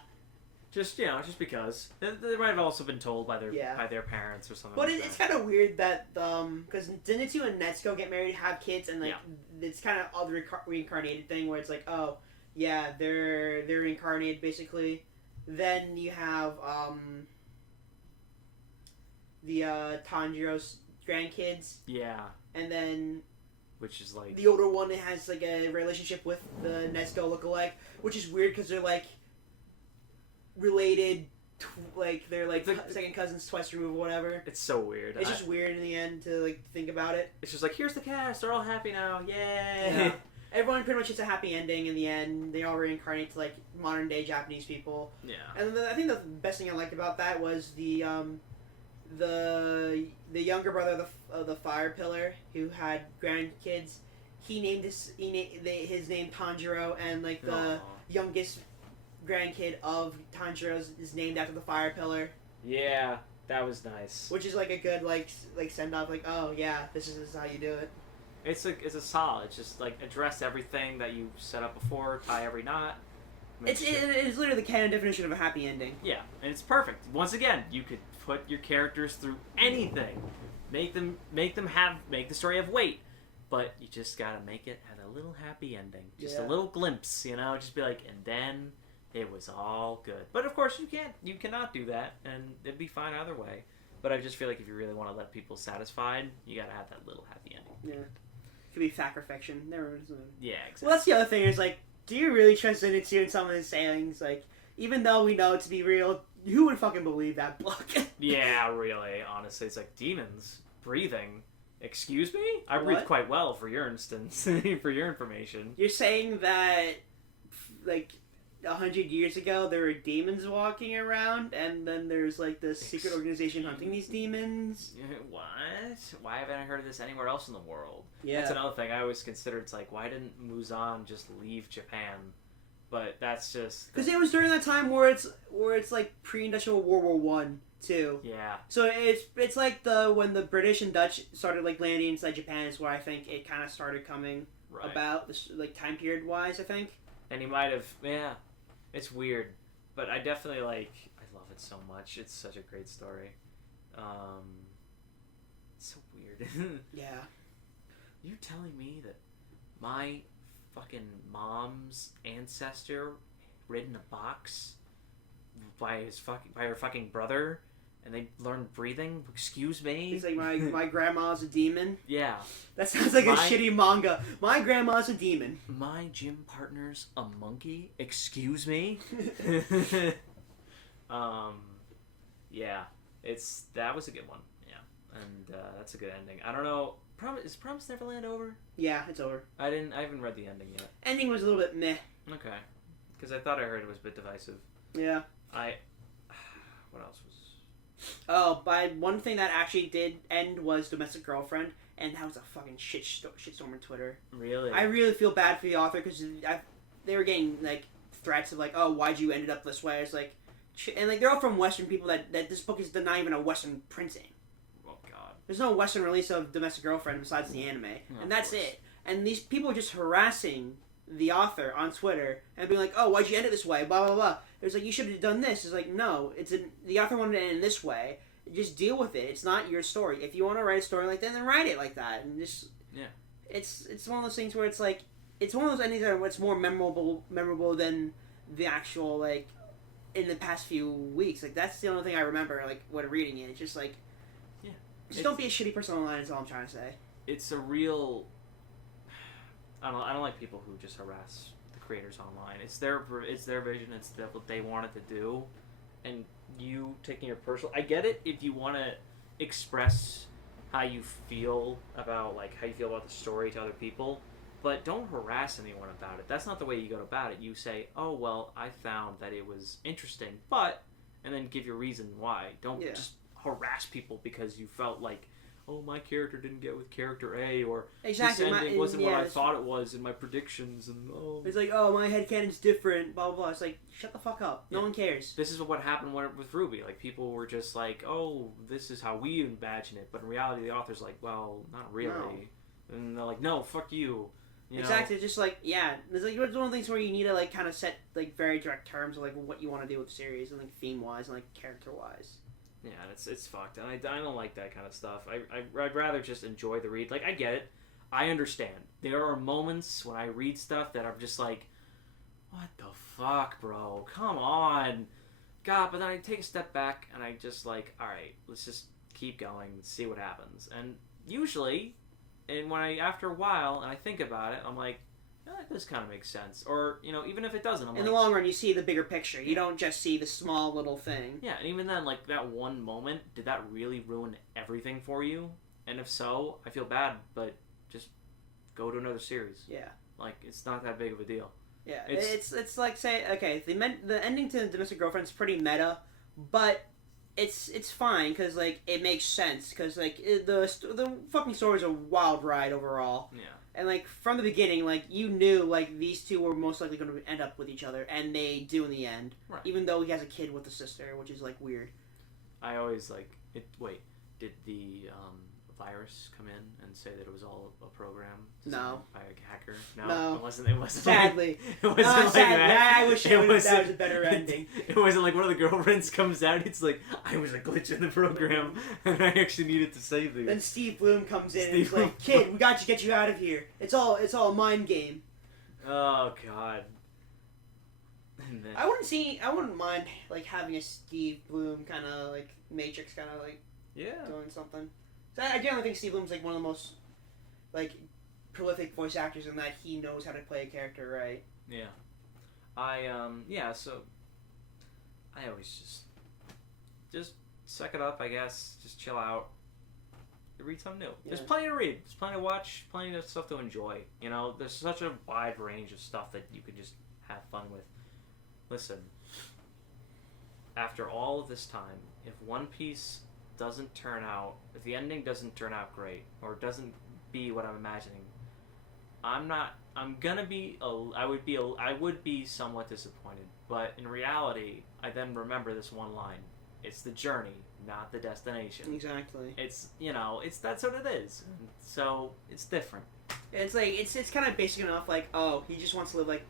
Just because they might have also been told by their parents or something. But like it's kind of weird that because Zenitsu and Netsuko get married, have kids, and like it's kind of all the reincarnated thing where it's like, oh yeah, they're reincarnated basically. Then you have the Tanjiro's grandkids. Yeah. And then which is like the older one has like a relationship with the Netsuko lookalike, which is weird because they're like related, like they're like second cousins twice removed, or whatever. It's so weird. It's just weird in the end to like think about it. It's just like here's the cast, they're all happy now, yay! Yeah. Everyone pretty much gets a happy ending in the end. They all reincarnate to like modern day Japanese people. Yeah. And I think the best thing I liked about that was the younger brother of the fire pillar who had grandkids. He named his name Tanjiro, and like the youngest grandkid of Tanjiro's is named after the fire pillar. Yeah, that was nice. Which is like a good like send off, like, oh yeah, this is how you do it. It's a solid. It's just like address everything that you set up before, tie every knot. It's literally the canon definition of a happy ending. Yeah, and it's perfect. Once again, you could put your characters through anything, make the story have weight, but you just gotta make it have a little happy ending, just a little glimpse, just be like, and then it was all good. But of course, you cannot do that, and it'd be fine either way. But I just feel like if you really want to let people satisfied, you gotta have that little happy ending. Yeah. Could be fact or fiction. Never. Yeah, exactly. Well, that's the other thing. Is like, do you really trust Zenitsu in some of his sayings? Like, even though we know it to be real, who would fucking believe that book? Yeah, really. Honestly, it's like demons breathing. Excuse me? I What? breathe quite well, for your instance, for your information. You're saying that, like, 100 years ago, there were demons walking around, and then there's like this secret organization hunting these demons. What? Why haven't I heard of this anywhere else in the world? Yeah, that's another thing I always consider. It's like, why didn't Muzan just leave Japan? But that's just because it was during that time where it's like pre-industrial World War One too. Yeah. So it's like when the British and Dutch started like landing inside Japan is where I think it kind of started coming about this like time period wise. I think. And he might have It's weird, but I definitely I love it so much. It's such a great story. It's so weird. Yeah. You're telling me that my fucking mom's ancestor rid in a box by her fucking brother, and they learned breathing? Excuse me? It's like my grandma's a demon. Yeah. That sounds like a shitty manga. My grandma's a demon. My gym partner's a monkey? Excuse me? Yeah. That was a good one. Yeah. And that's a good ending. I don't know. Is Promised Neverland over? Yeah, it's over. I haven't read the ending yet. Ending was a little bit meh. Okay. Because I thought I heard it was a bit divisive. Yeah. What else was... Oh, one thing that actually did end was Domestic Girlfriend, and that was a fucking shitstorm on Twitter. Really? I really feel bad for the author because they were getting like threats of like, oh, why'd you end it up this way? It's like, and like they're all from Western people that this book is not even a Western printing. Oh God. There's no Western release of Domestic Girlfriend besides the anime, and that's it. And these people are just harassing the author on Twitter and being like, oh, why'd you end it this way? Blah blah blah. It's like, you should have done this. It's like, no, the author wanted to end it this way. Just deal with it. It's not your story. If you want to write a story like that, then write it like that. And just it's one of those things where it's like, it's one of those endings that it's more memorable than the actual like in the past few weeks. Like that's the only thing I remember like when reading it. It's just like, just don't be a shitty person online. Is all I'm trying to say. It's a real I don't like people who just harass the creators online. It's their vision. It's what they wanted to do, and you taking your personal. I get it if you want to express how you feel about the story to other people, but don't harass anyone about it. That's not the way you go about it. You say, "Oh well, I found that it was interesting," and then give your reason why. Don't just harass people because you felt like, oh, my character didn't get with character A, or exactly. this ending wasn't what I thought it was in my predictions, and it's like, oh, my headcanon's different, blah, blah, blah. It's like, shut the fuck up. No one cares. This is what happened with Ruby. Like, people were just like, oh, this is how we imagine it, but in reality, the author's like, well, not really. No. And they're like, no, fuck you. Exactly, just like, there's like, it's one of the things where you need to, like, kind of set, like, very direct terms of, like, what you want to do with the series, and, like, theme-wise, and, like, character-wise. Yeah, it's fucked, and I don't like that kind of stuff. I'd rather just enjoy the read. Like, I get it. I understand. There are moments when I read stuff that I'm just like, what the fuck, bro? Come on. God, but then I take a step back, and I just like, alright, let's just keep going and see what happens. And usually, after a while, and I think about it, I'm like, this kind of makes sense. Or, even if it doesn't, I'm in the long run, you see the bigger picture. You don't just see the small little thing. Yeah, and even then, like, that one moment, did that really ruin everything for you? And if so, I feel bad, but just go to another series. Yeah. Like, it's not that big of a deal. Yeah, it's like, say, okay, the ending to Domestic Girlfriend is pretty meta, but it's fine, because, like, it makes sense, because, like, the fucking story is a wild ride overall. Yeah. And, like, from the beginning, like, you knew, like, these two were most likely going to end up with each other, and they do in the end. Right. Even though he has a kid with the sister, which is, like, weird. I always, like, wait, did the virus come in and say that it was all a program? No. By a hacker? No. It wasn't Sadly. It wasn't like that. I wish that was a better ending. It wasn't like one of the girlfriends comes out, it's like, I was a glitch in the program, and I actually needed to save these. Then Steve Bloom comes in and he's like, kid, we got to get you out of here. It's all a mind game. Oh, God. I wouldn't mind, like, having a Steve Bloom kind of, like, Matrix kind of, like, doing something. So I generally think Steve Bloom's, like, one of the most, like, prolific voice actors in that he knows how to play a character right. Yeah. So I always just suck it up, I guess. Just chill out. Read something new. Yeah. There's plenty to read. There's plenty to watch. Plenty of stuff to enjoy. There's such a wide range of stuff that you could just have fun with. Listen, after all of this time, if One Piece doesn't turn out, if the ending doesn't turn out great, or doesn't be what I'm imagining, I would be somewhat disappointed. But in reality, I then remember this one line: it's the journey, not the destination. Exactly. That's what it is. So it's different. It's like it's kind of basic enough. Like, oh, he just wants to live like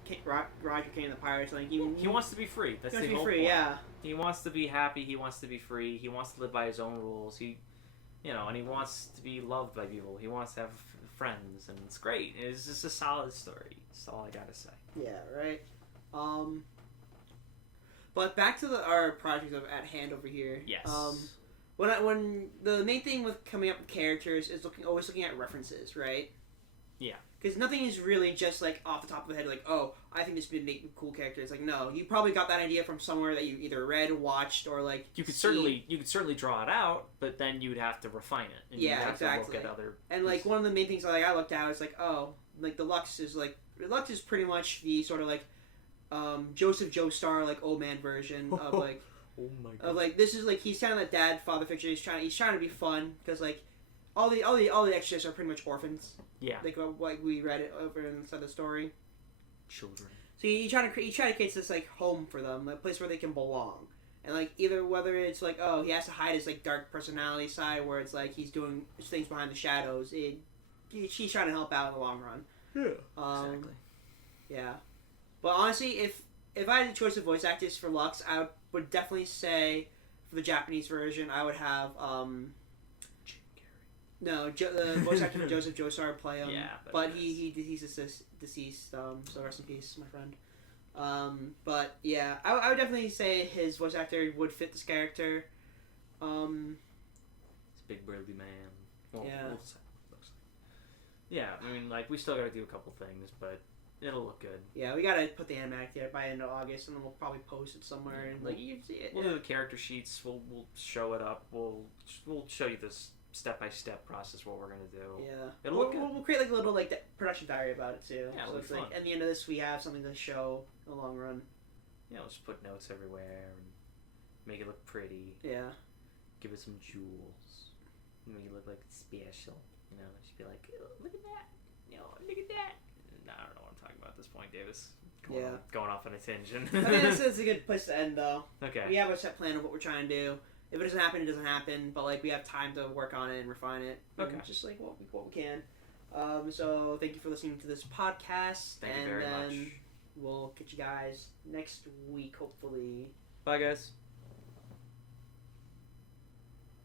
Roger King and the Pirates. Like he wants to be free. That's the whole point. Yeah. He wants to be happy. He wants to be free. He wants to live by his own rules. And he wants to be loved by people. He wants to have friends, and it's great. It's just a solid story. That's all I gotta say. Yeah. Right. But back to our project at hand over here. Yes. When the main thing with coming up with characters is always looking at references, right? Yeah. Because nothing is really just like off the top of the head, like, oh, I think this would make a cool character. It's like, no, you probably got that idea from somewhere that you either read, watched, or like you could certainly draw it out, but then you'd have to refine it. And yeah, you'd have exactly. To look at other and like one of the main things I looked at is like, oh, like the Lux is pretty much the sort of like Joseph Joestar like old man version of like oh my God. Of like this is like he's kind of that dad father figure. He's trying to be fun because like all the extras are pretty much orphans. Yeah. Like we read it over inside the story. Children. So he try to create this like home for them, a place where they can belong, and like whether it's like oh he has to hide his like dark personality side where it's like he's doing things behind the shadows. She's trying to help out in the long run. Yeah. Exactly. Yeah. But honestly, if I had a choice of voice actors for Lux, I would definitely say for the Japanese version I would have No, the voice actor for Joseph Joestar play him. Yeah, but he's deceased. So rest in peace, my friend. But yeah, I would definitely say his voice actor would fit this character. It's a big burly man. Well, yeah. Yeah, I mean, like, we still gotta do a couple things, but it'll look good. Yeah, we gotta put the anime out there by the end of August, and then we'll probably post it somewhere, and like you can see it. We'll do the character sheets. We'll show it up. We'll show you this step-by-step process what we're gonna do. Yeah, It'll look good. We'll create like a little like production diary about it too. Yeah, so it'll it's be like fun. at the end of this we have something to show in the long run. You know, just put notes everywhere and make it look pretty. Yeah. Give it some jewels. Make it look like it's special. You know, just be like, oh, look at that. You know, look at that. No, I don't know what I'm talking about at this point, Davis. Going off on a tangent. I mean, this is a good place to end though. Okay. We have a set plan of what we're trying to do. If it doesn't happen, it doesn't happen. But like we have time to work on it and refine it. Okay. And just like what we can. So thank you for listening to this podcast. Thank you very much. We'll catch you guys next week, hopefully. Bye, guys.